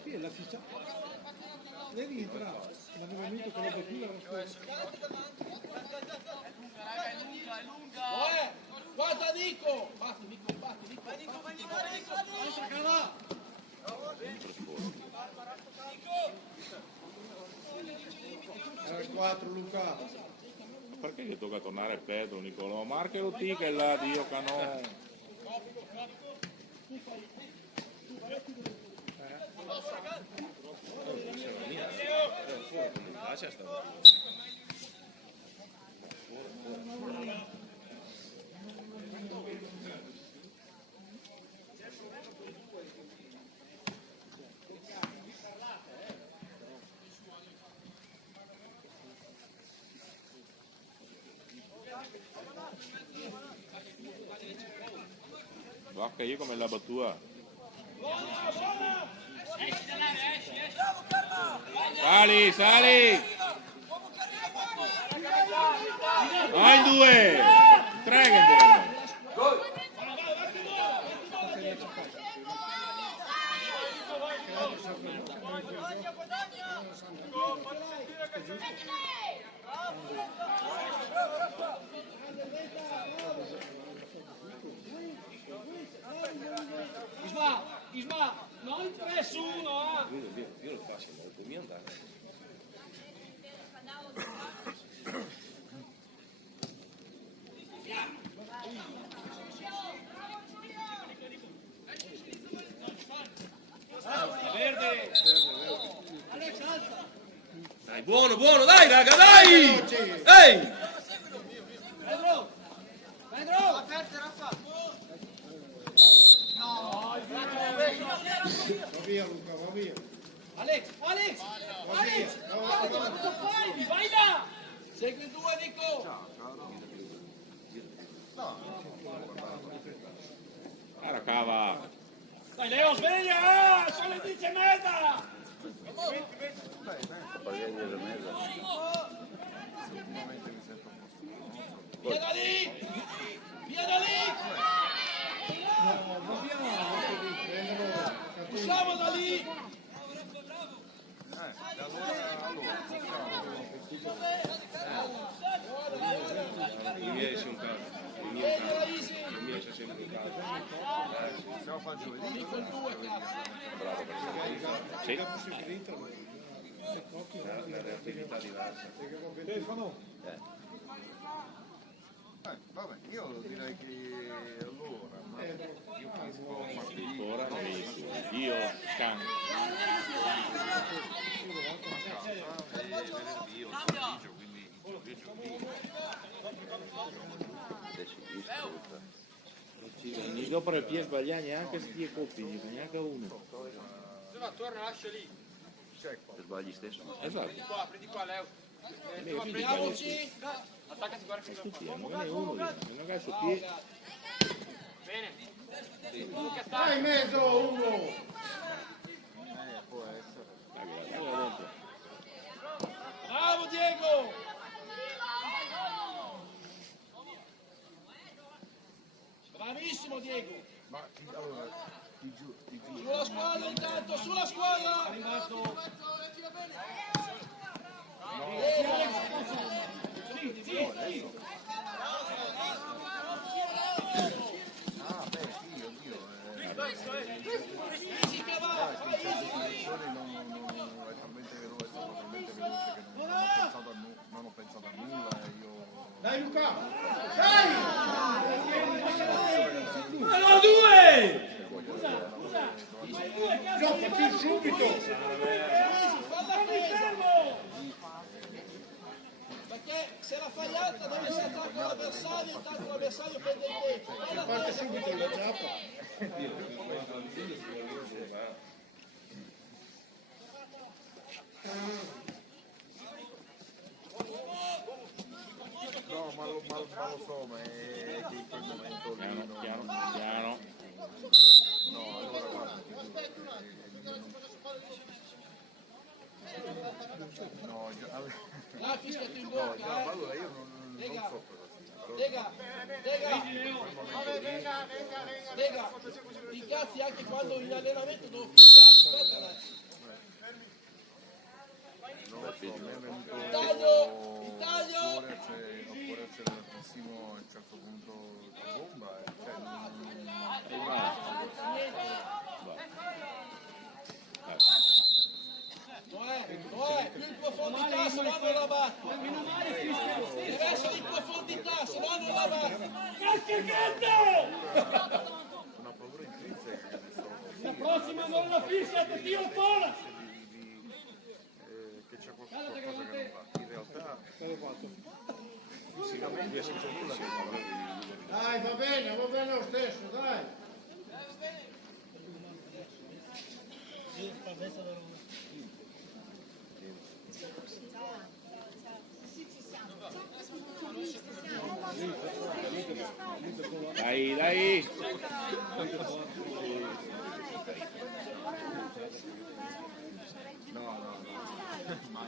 Qui è la ciccia. Devi entrare. L'allenamento con la battuta. Guarda Nico! Batti Nico! Sempre fuori. 4 Luca. Perché gli tocca tornare Pedro, Nicolò? Marchelo ti che là, Dio canò. Vacca io come la battua. Sali, sali! Vai 2! 3 che devono! Isma, non 3 su 1, Io lo faccio, ma non mi andare. Verde. Dai, buono, buono, dai raga, dai! Ehi! Pedro! Aperta, Raffa! Va via Luca, va via. Alex! Vai là! Segui il 2, Nico! Cara cava! Dai Leo, sveglia! Sono le 10:30! Via da lì! Via da lì! Usciamo da lì! I miei sono un caso. I miei sono sempre un caso. Stiamo facendo giovedì. Bravo, Sì. una reattività diversa. Vabbè, io direi che allora, io penso martedì. Ora benissimo. Io scanno. E venerdì ho il pomeriggio, quindi il giovedì. Non dopo il piede sbagliare neanche stie coppi, neanche uno. Se va, torna, lascia lì. Sbagli stesso. Esatto. Prendi qua, Leo. Andiamoci! Attaccati, guarda che Tutti, non è uno, non ha sul piede. Bene. Vai in mezzo uno. Può essere. Bravo Diego! Bravissimo Diego! Ma allora, ti giuro. Sulla squadra intanto, sulla squadra! Sì. Ah, beh, sì, oddio. Fisica va! Non è talmente veloce, è stato talmente veloce che non ho pensato a nulla e io... Dai Luca. Dai! Ma no, 2! Gioca più subito. Falla qui, fermo! Perché se la fai alta deve essere attacco all'avversario, intanto l'avversario prende il tempo. Parte subito la giappa. No, ma lo so, ma è che in quel momento lì Piano. no, allora guarda, no, Là, fischiati in no, bocca, allora io non so cosa sia. Lega, i cazzi anche quando in allenamento devo fischiare, aspetta adesso. Non lo so, mi è venuto Il taglio! oppure c'è al prossimo a un certo punto la bomba, Noè, più in profondità, se no non la batti. Deve essere in profondità, se no non la batti. una paura intrinseca che La prossima non la fischia, ti tiro fuori. che c'è qualcosa che non va. In realtà fisicamente senza nulla che non va. Dai, va bene lo stesso, dai. Dai. No, mai.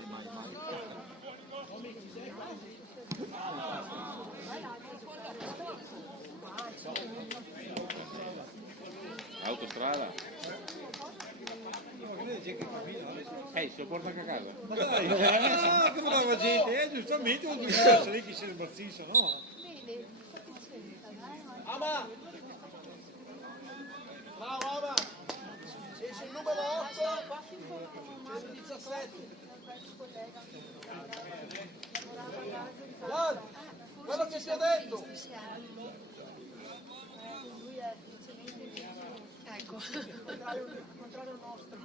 c'è che cammina. Se lo porta anche a casa. Ma dai, che brava gente, giustamente non bisogna essere che si sbazzissa, no? Ama! Bravo Ama! Esce il numero 8, c'è il 17. Guarda, quello che ti ho detto! Ecco. Contrario nostro.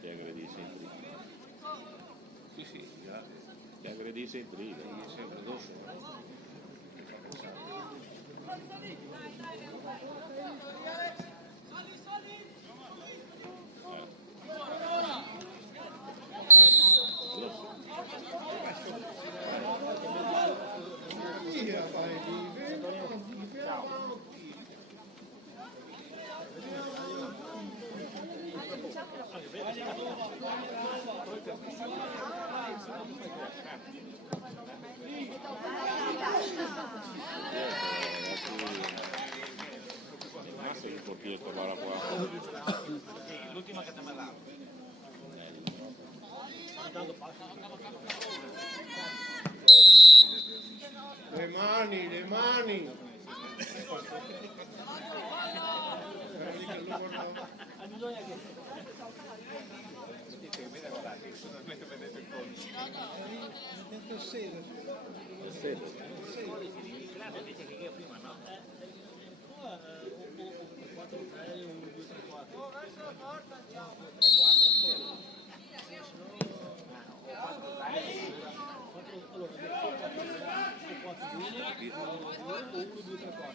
Ti aggredisce in trida. Sì, sì, già. Ti aggredisce in trida. È sempre addosso. Mi fa pensare. Via, fai di Massa il portiere sto bara qua. L'ultima che te me l'ha. le mani.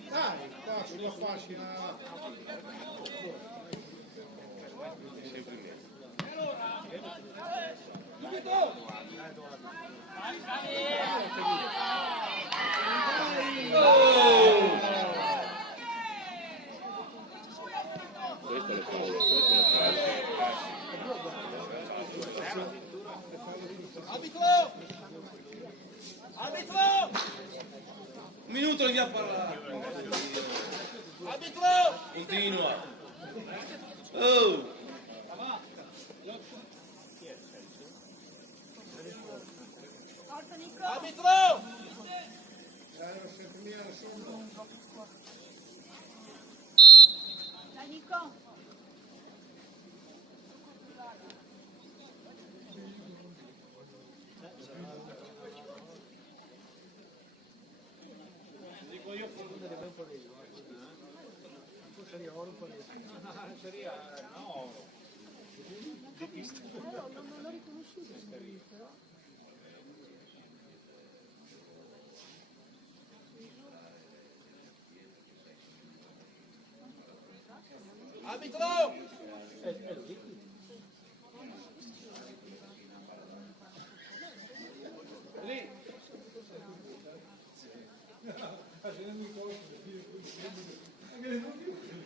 Dai, qua sulla fascia. Questo è le palle, Arbitro! Arbitro! Un minuto devi parlare. Arbitro! Continua. Oh! Arbitro! Dai Nico. Dico io forse deve un po' di seria oro un po' di seria no Non l'ho riconosciuto, però. Arbitro! Lì.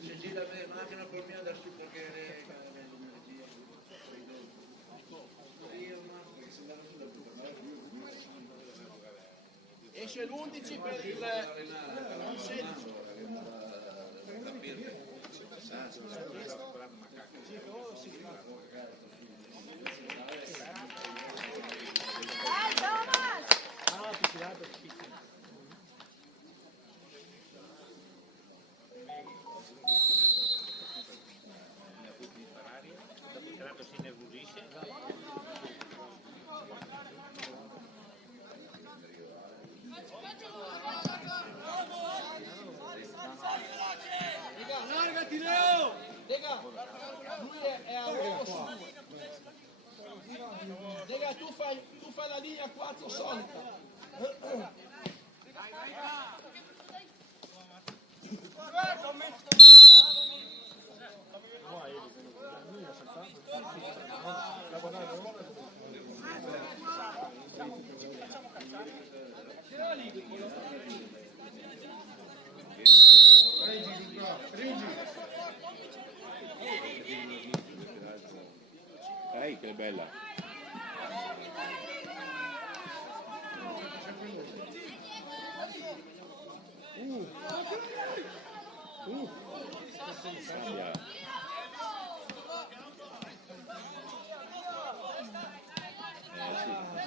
Se gira me macchina per me da su perché Esce l'11 per il 16. Dai Thomas! Si innervosisce. Allargati Leo! Lega, lui è a rosso. Lega, tu fai la linea 4 solita. Dai, che bella. Cambia.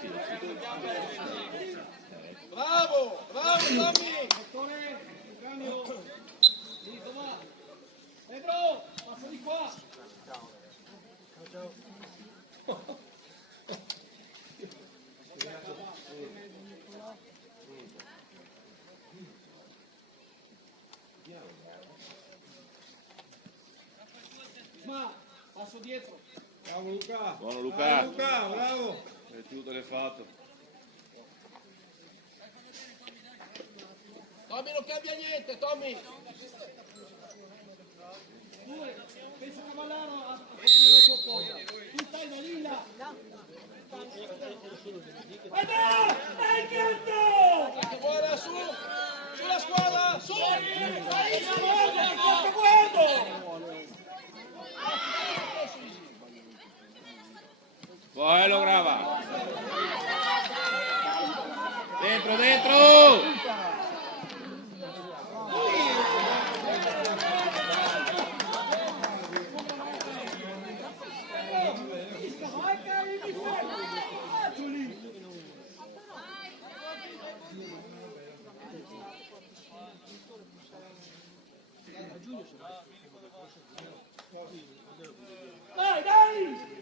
Sì. Bravo, Tommy! Cambio. Lì, va. Pedro, passa di qua. Ma, passo dietro. Bravo Luca! Buono Luca! Bravo Luca, bravo! E tutto l'hai fatto. Tommy non cambia niente, Tommy! Pensa che Vallaro a coprire il suo posto. Tu stai da lì là. Dai canto! Che buona su! Sulla squadra! Su! Poi lo grava. Dentro, dentro! Dai!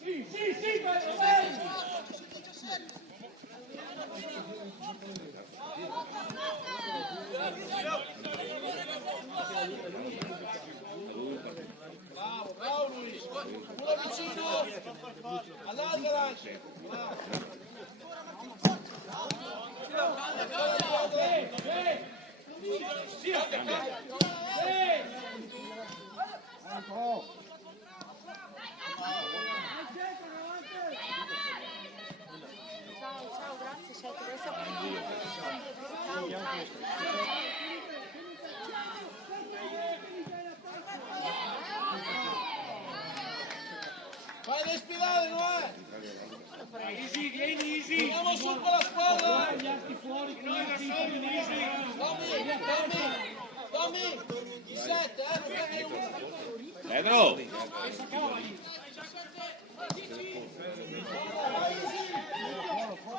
Sì, vai! Bravo Luis! Uno vicino! All'altra! Ciao, grazie, Scelto. Adesso ciao. Vai a respirare, no? Easy, vieni easy! Andiamo su con la squadra! Gli altri fuori, easy! Tommy! Il 7, non prendi uno! Pedro!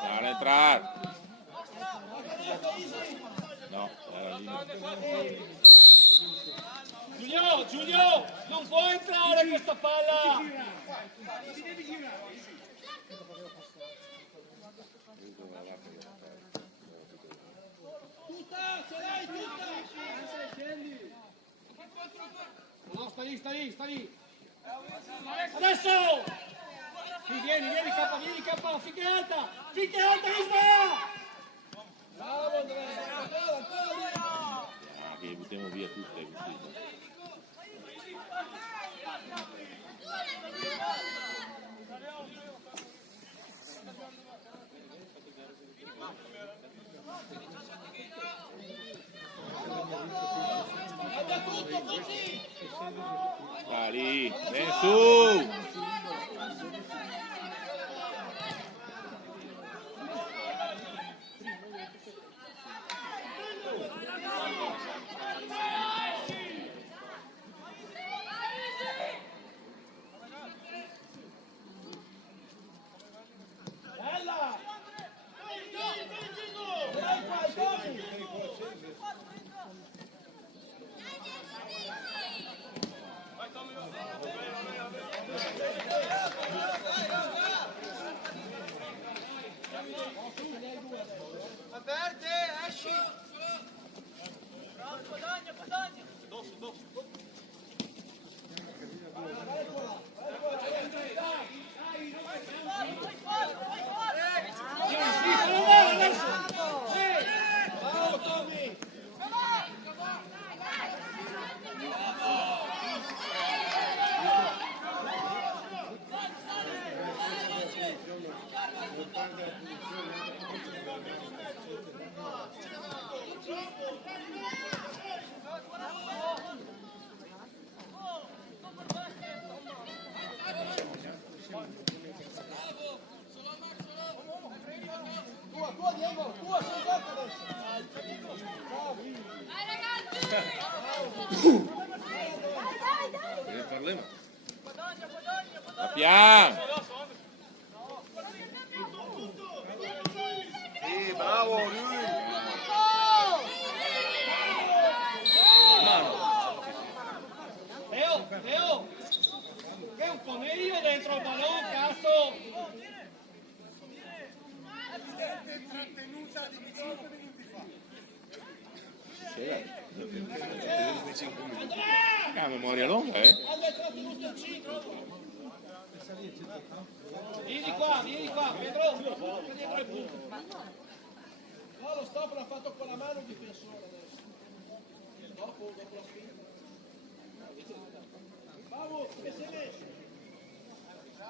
Dale entrare! No, era lì. Giulio! Non può entrare questa palla! Tutta! Ce l'hai tutta! No, sta lì! Adesso! Sì, vieni K, finché alta, Isma! Bravo Andrea! Ancora! Che buttiamo via tutte così. Cambia tutto così! Dai, vieni su! Bella! Dai qua, Tommy! problema. Ma piano! Sì, bravo lui! Leo! Che un po' meglio dentro il ballone, cazzo! Trattenuta di 5 minuti fa. Sì, dai. 25 minuti. Ah, memoria longa, Hai trattenuto il centro! Vieni qua, Pedro! Dietro il punto. No, lo stop l'ha fatto con la mano il difensore adesso. Dopo la spinta. Bravo, che sei messo?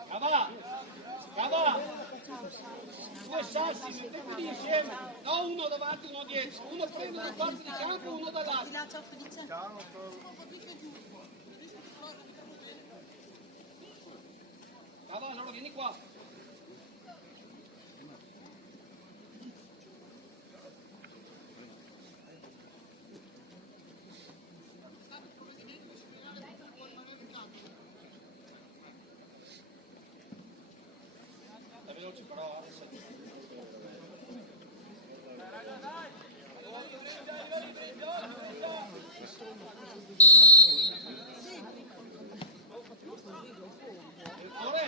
Cava! Due sassi, mettetevi insieme. No, uno davanti, uno dietro. Uno prende da parte di campo e uno dall'altro. Cava, allora vieni qua. Veloce però.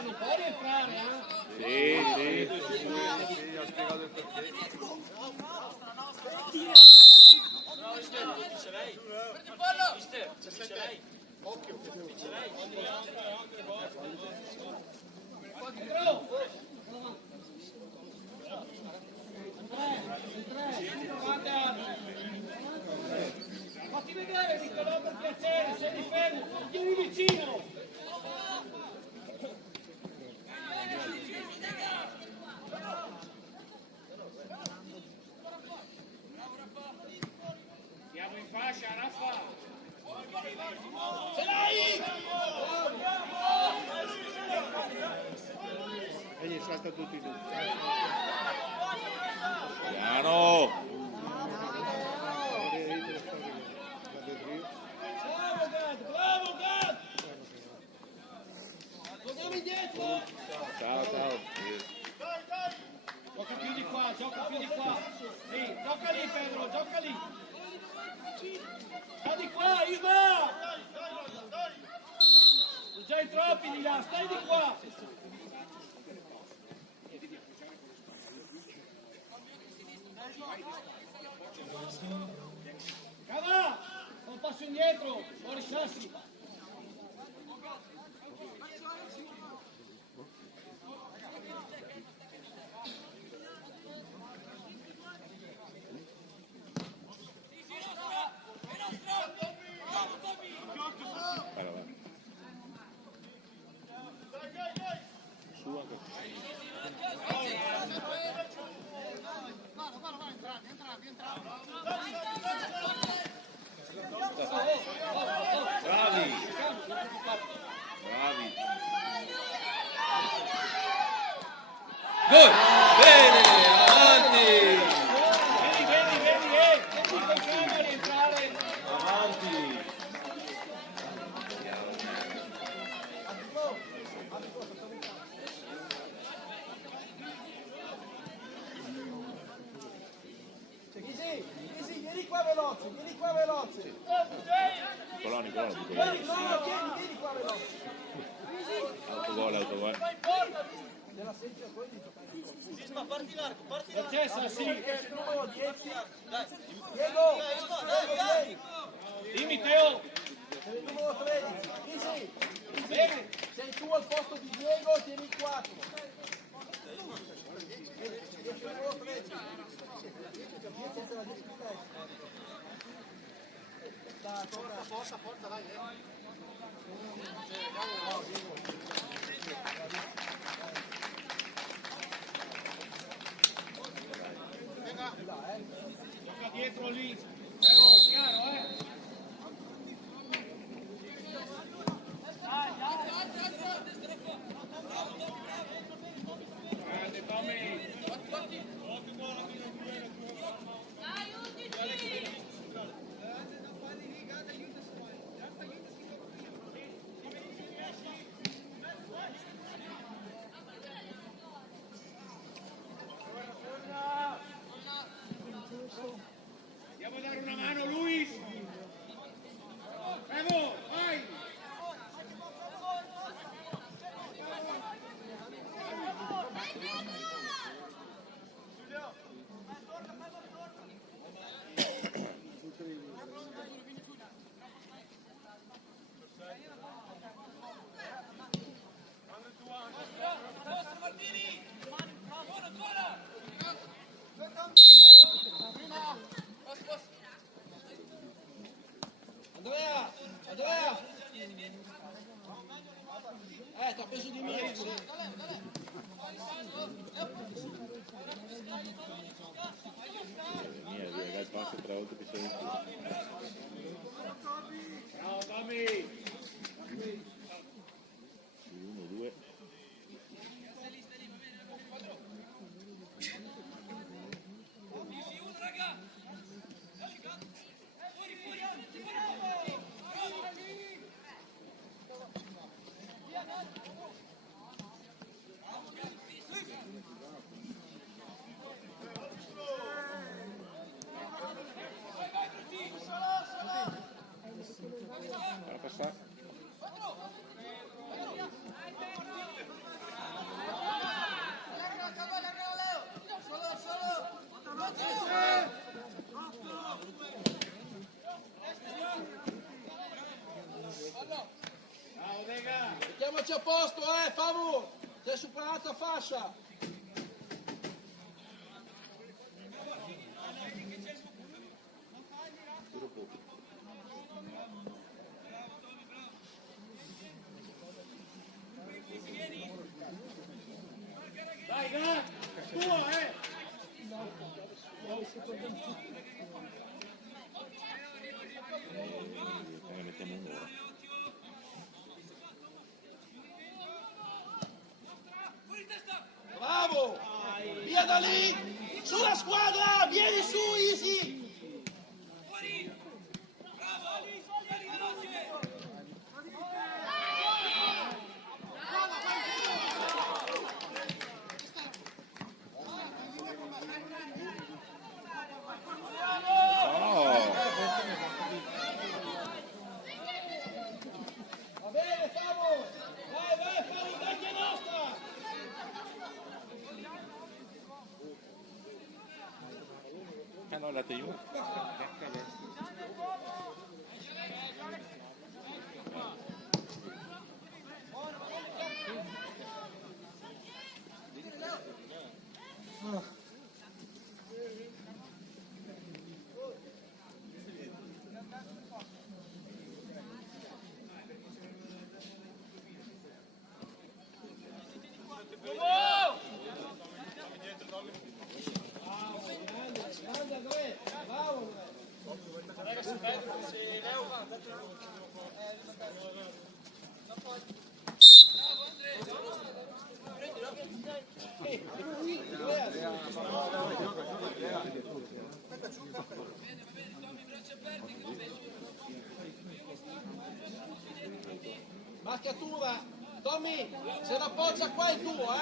Non può rientrare, Sì, sì. Sì, ha spiegato il perché. Fatti vedere, Nicolò, per piacere, sei di fermo, vieni vicino! Siamo in fascia, Raffa! Ce l'hai! E gli salta tutti giù. Piano! Bravo, Gad! Torniamo indietro! Ciao, ciao. Gioca più di qua! Sì, gioca lì, Pedro, gioca lì! Sta di qua, Isma! Sono già in troppi di là, stai di qua! Cava! Un passo indietro, fuori sassi! Vai, vai. Su anche. Bravi! Gol! Bene! Avanti! Vedi, facciamo rientrare! Avanti! Vieni qua veloce! Nicolò. Vieni qua veloce! Autogol. Processa, sì! Dimmi, Teo! Sei il numero 13, Isi, Bene! sei tu al posto di Diego, tieni il 4. Sei il numero 13. Senza la difficoltà. Porta, dai. Gioca dietro lì! Però, chiaro, Grande Tommy! T'ha preso di mezzo. Mia, via, il passo 3 volte che sei in più. Ciao Tommy. 1, 2. Para passare. Mettiamoci a posto, Famu! Sei superata a fascia! Dai, tuo, Ne mettiamo un'ora. Bravo! Via da lì! Sulla squadra! Vieni su, Easy! Va bene, Famo! Vai, Famo, dai che è nostra! Ah no, la T1. Grande Andrea, bravo Marcatura, Tommy, se la appoggia qua è tuo,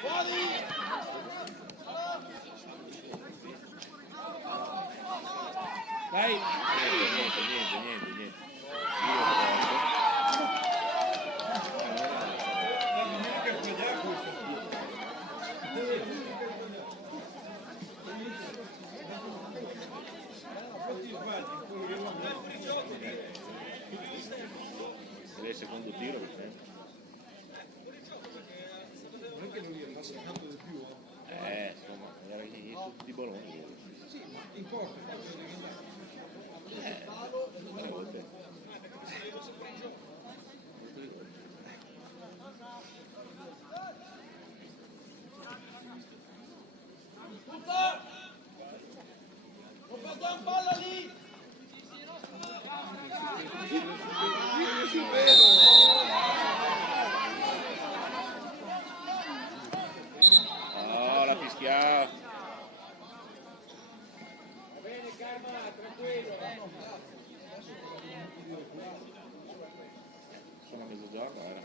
Fuori! Dai! Niente. È il secondo tiro che c'è. Non è che lui è passato tanto di più, Insomma, magari sono tutti di Bologna. Sì, ma in porta, 3 volte. Non perdiamo palla lì! Oh, la fischia. Va bene, Karma, tranquillo. Sono a mezzogiorno, era.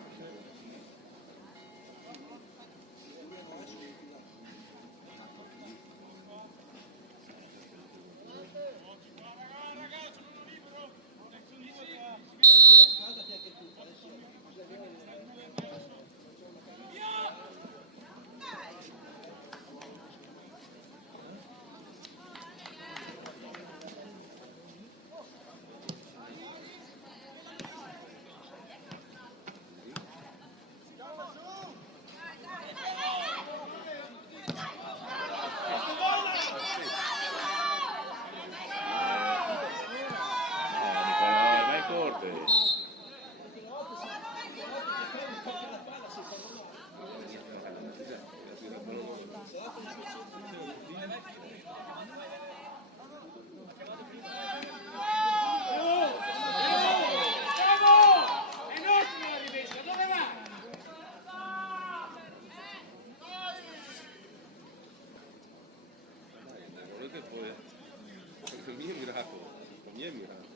Per me è miracolo. Per me è miracolo.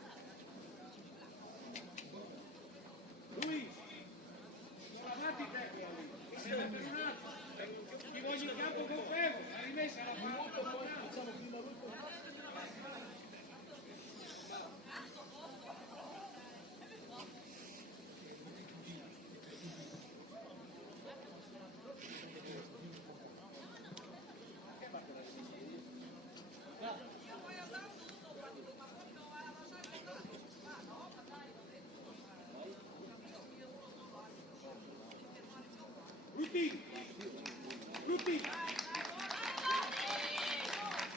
Lui, guardate i tecnici. Ti voglio in campo con fermo, la rimessa la Ruti!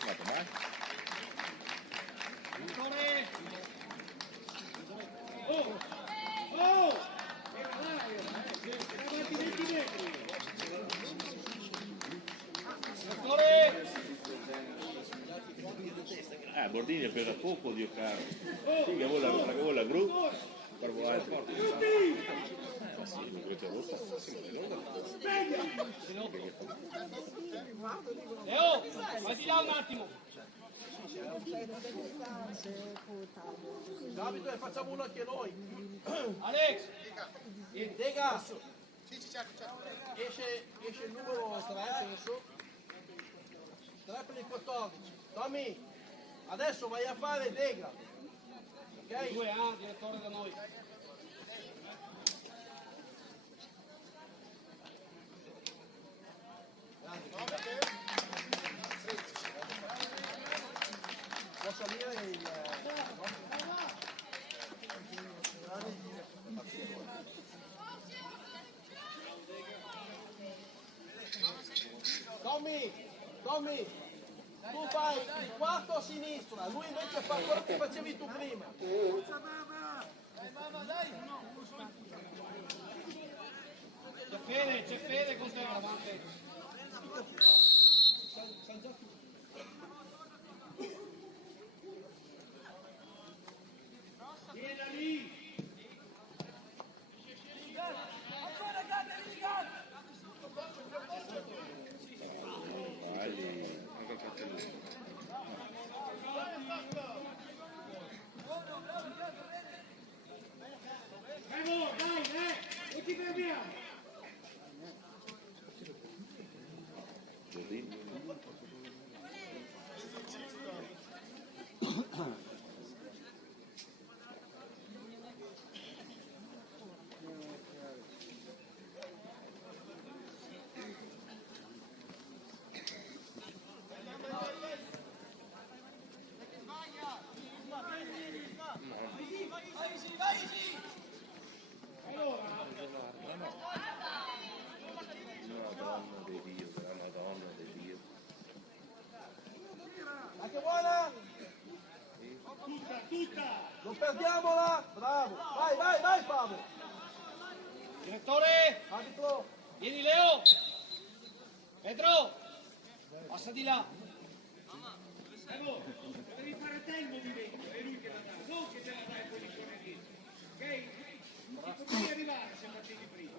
Guarda, mai. Oh! Oh! Avanti 20 metri! Bordini ha preso poco di caro. Sì, che vuole la gru. Per volare. Sì, mi avete rotta. Leo, vai di là un attimo. Davide, facciamo uno anche noi. Alex, Dega, esce il numero 3, penso. 3 per il 14. Tommy, adesso vai a fare Dega. Ok? 2A, direttore da noi. Può salire il... Tommy, tu fai il quarto a sinistra, lui invece fa quello che facevi tu prima. C'è Fede con te davanti. Vieni lì! Dai, non ti fermiamo! Anche buona? Tutta! Non perdiamola! Bravo! Vai Fabio! Direttore! Arbitro! Vieni Leo! Pedro! Passa di là! Devi fare te il movimento, è lui che la dà, non che te la dà in posizione dietro. Ok? Non puoi arrivare se facevi prima.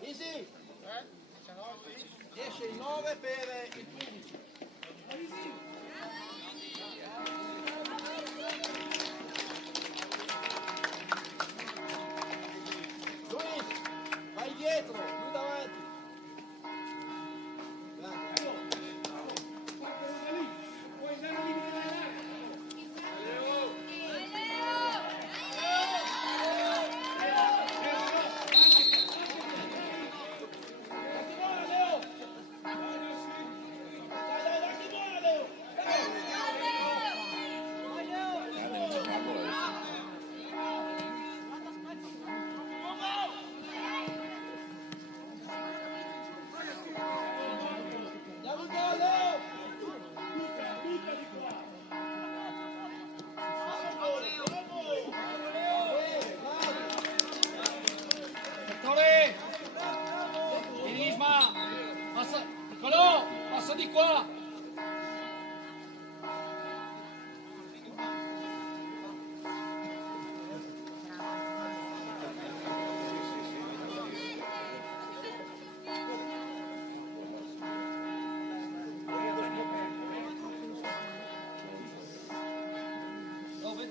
Easy! Esce il 9 per il 15. Luis, vai dietro, lui davanti. Puoi andare al limite dell'area.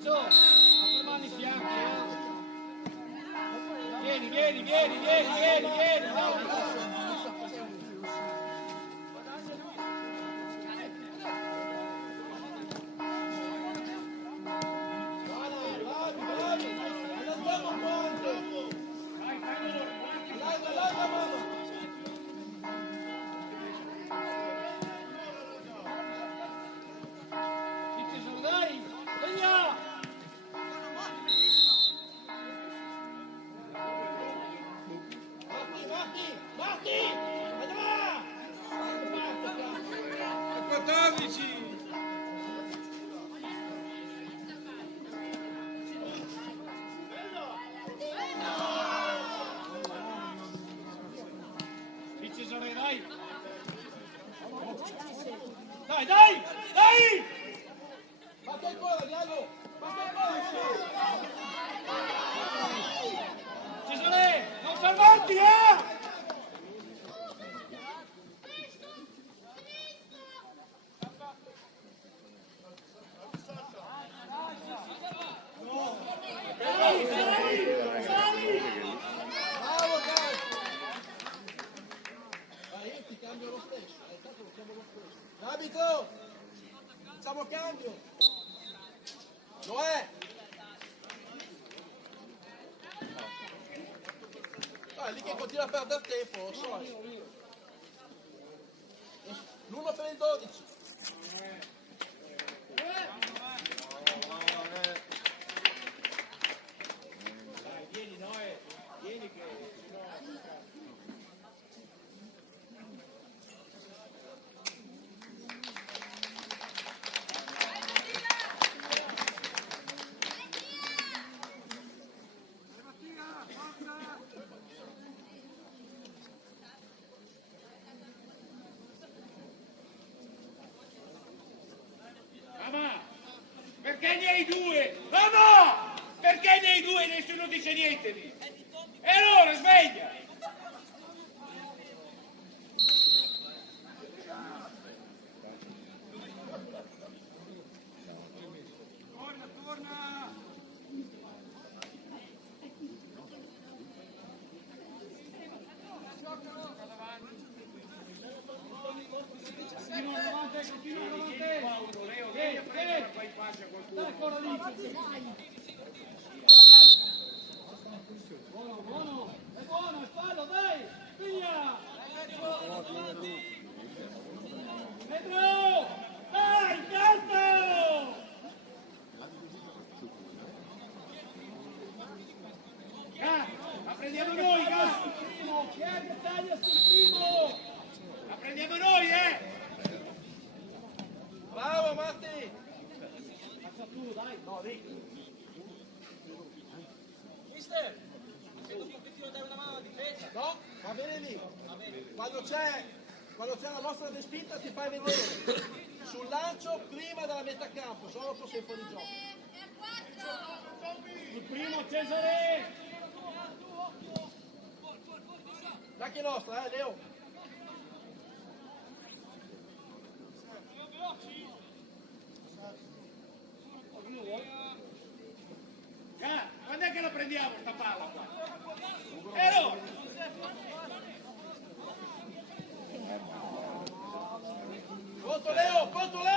Ciccio, apri le mani in fianchi, Vieni, dai. Dai! Basta ancora, Diago! Basta ancora! Cesare, non fermarti, Bravo, dai! Dai, ti cambio lo stesso, tanto lo chiamo lo stesso. Abito! Facciamo cambio! Lo è! Lì che continua a perdere tempo, lo so. L'1 per il 12. Dai, vieni Noè, vieni che Perché ne hai due? No! Perché ne hai due e nessuno dice niente lì? E allora sveglia! Torna! Continua davanti! Dai ancora lì! Buono! È buono, è fallo, dai! Via! Pedro! Dai, calcio! La prendiamo noi, Chi è che taglia sul primo? La prendiamo noi, Bravo Matti! Faccia tu, dai! No, Rick! Mister! Credo che obiettivo dare una mano alla difesa! No, va bene lì! Quando c'è la nostra respinta ti fai vedere! Sul lancio prima della metà campo, solo dopo sei fuori gioco! Il primo Cesare! Dai che è nostra, Leo! Quando è che la prendiamo sta palla qua? E allora? Pronto Leo, pronto Leo!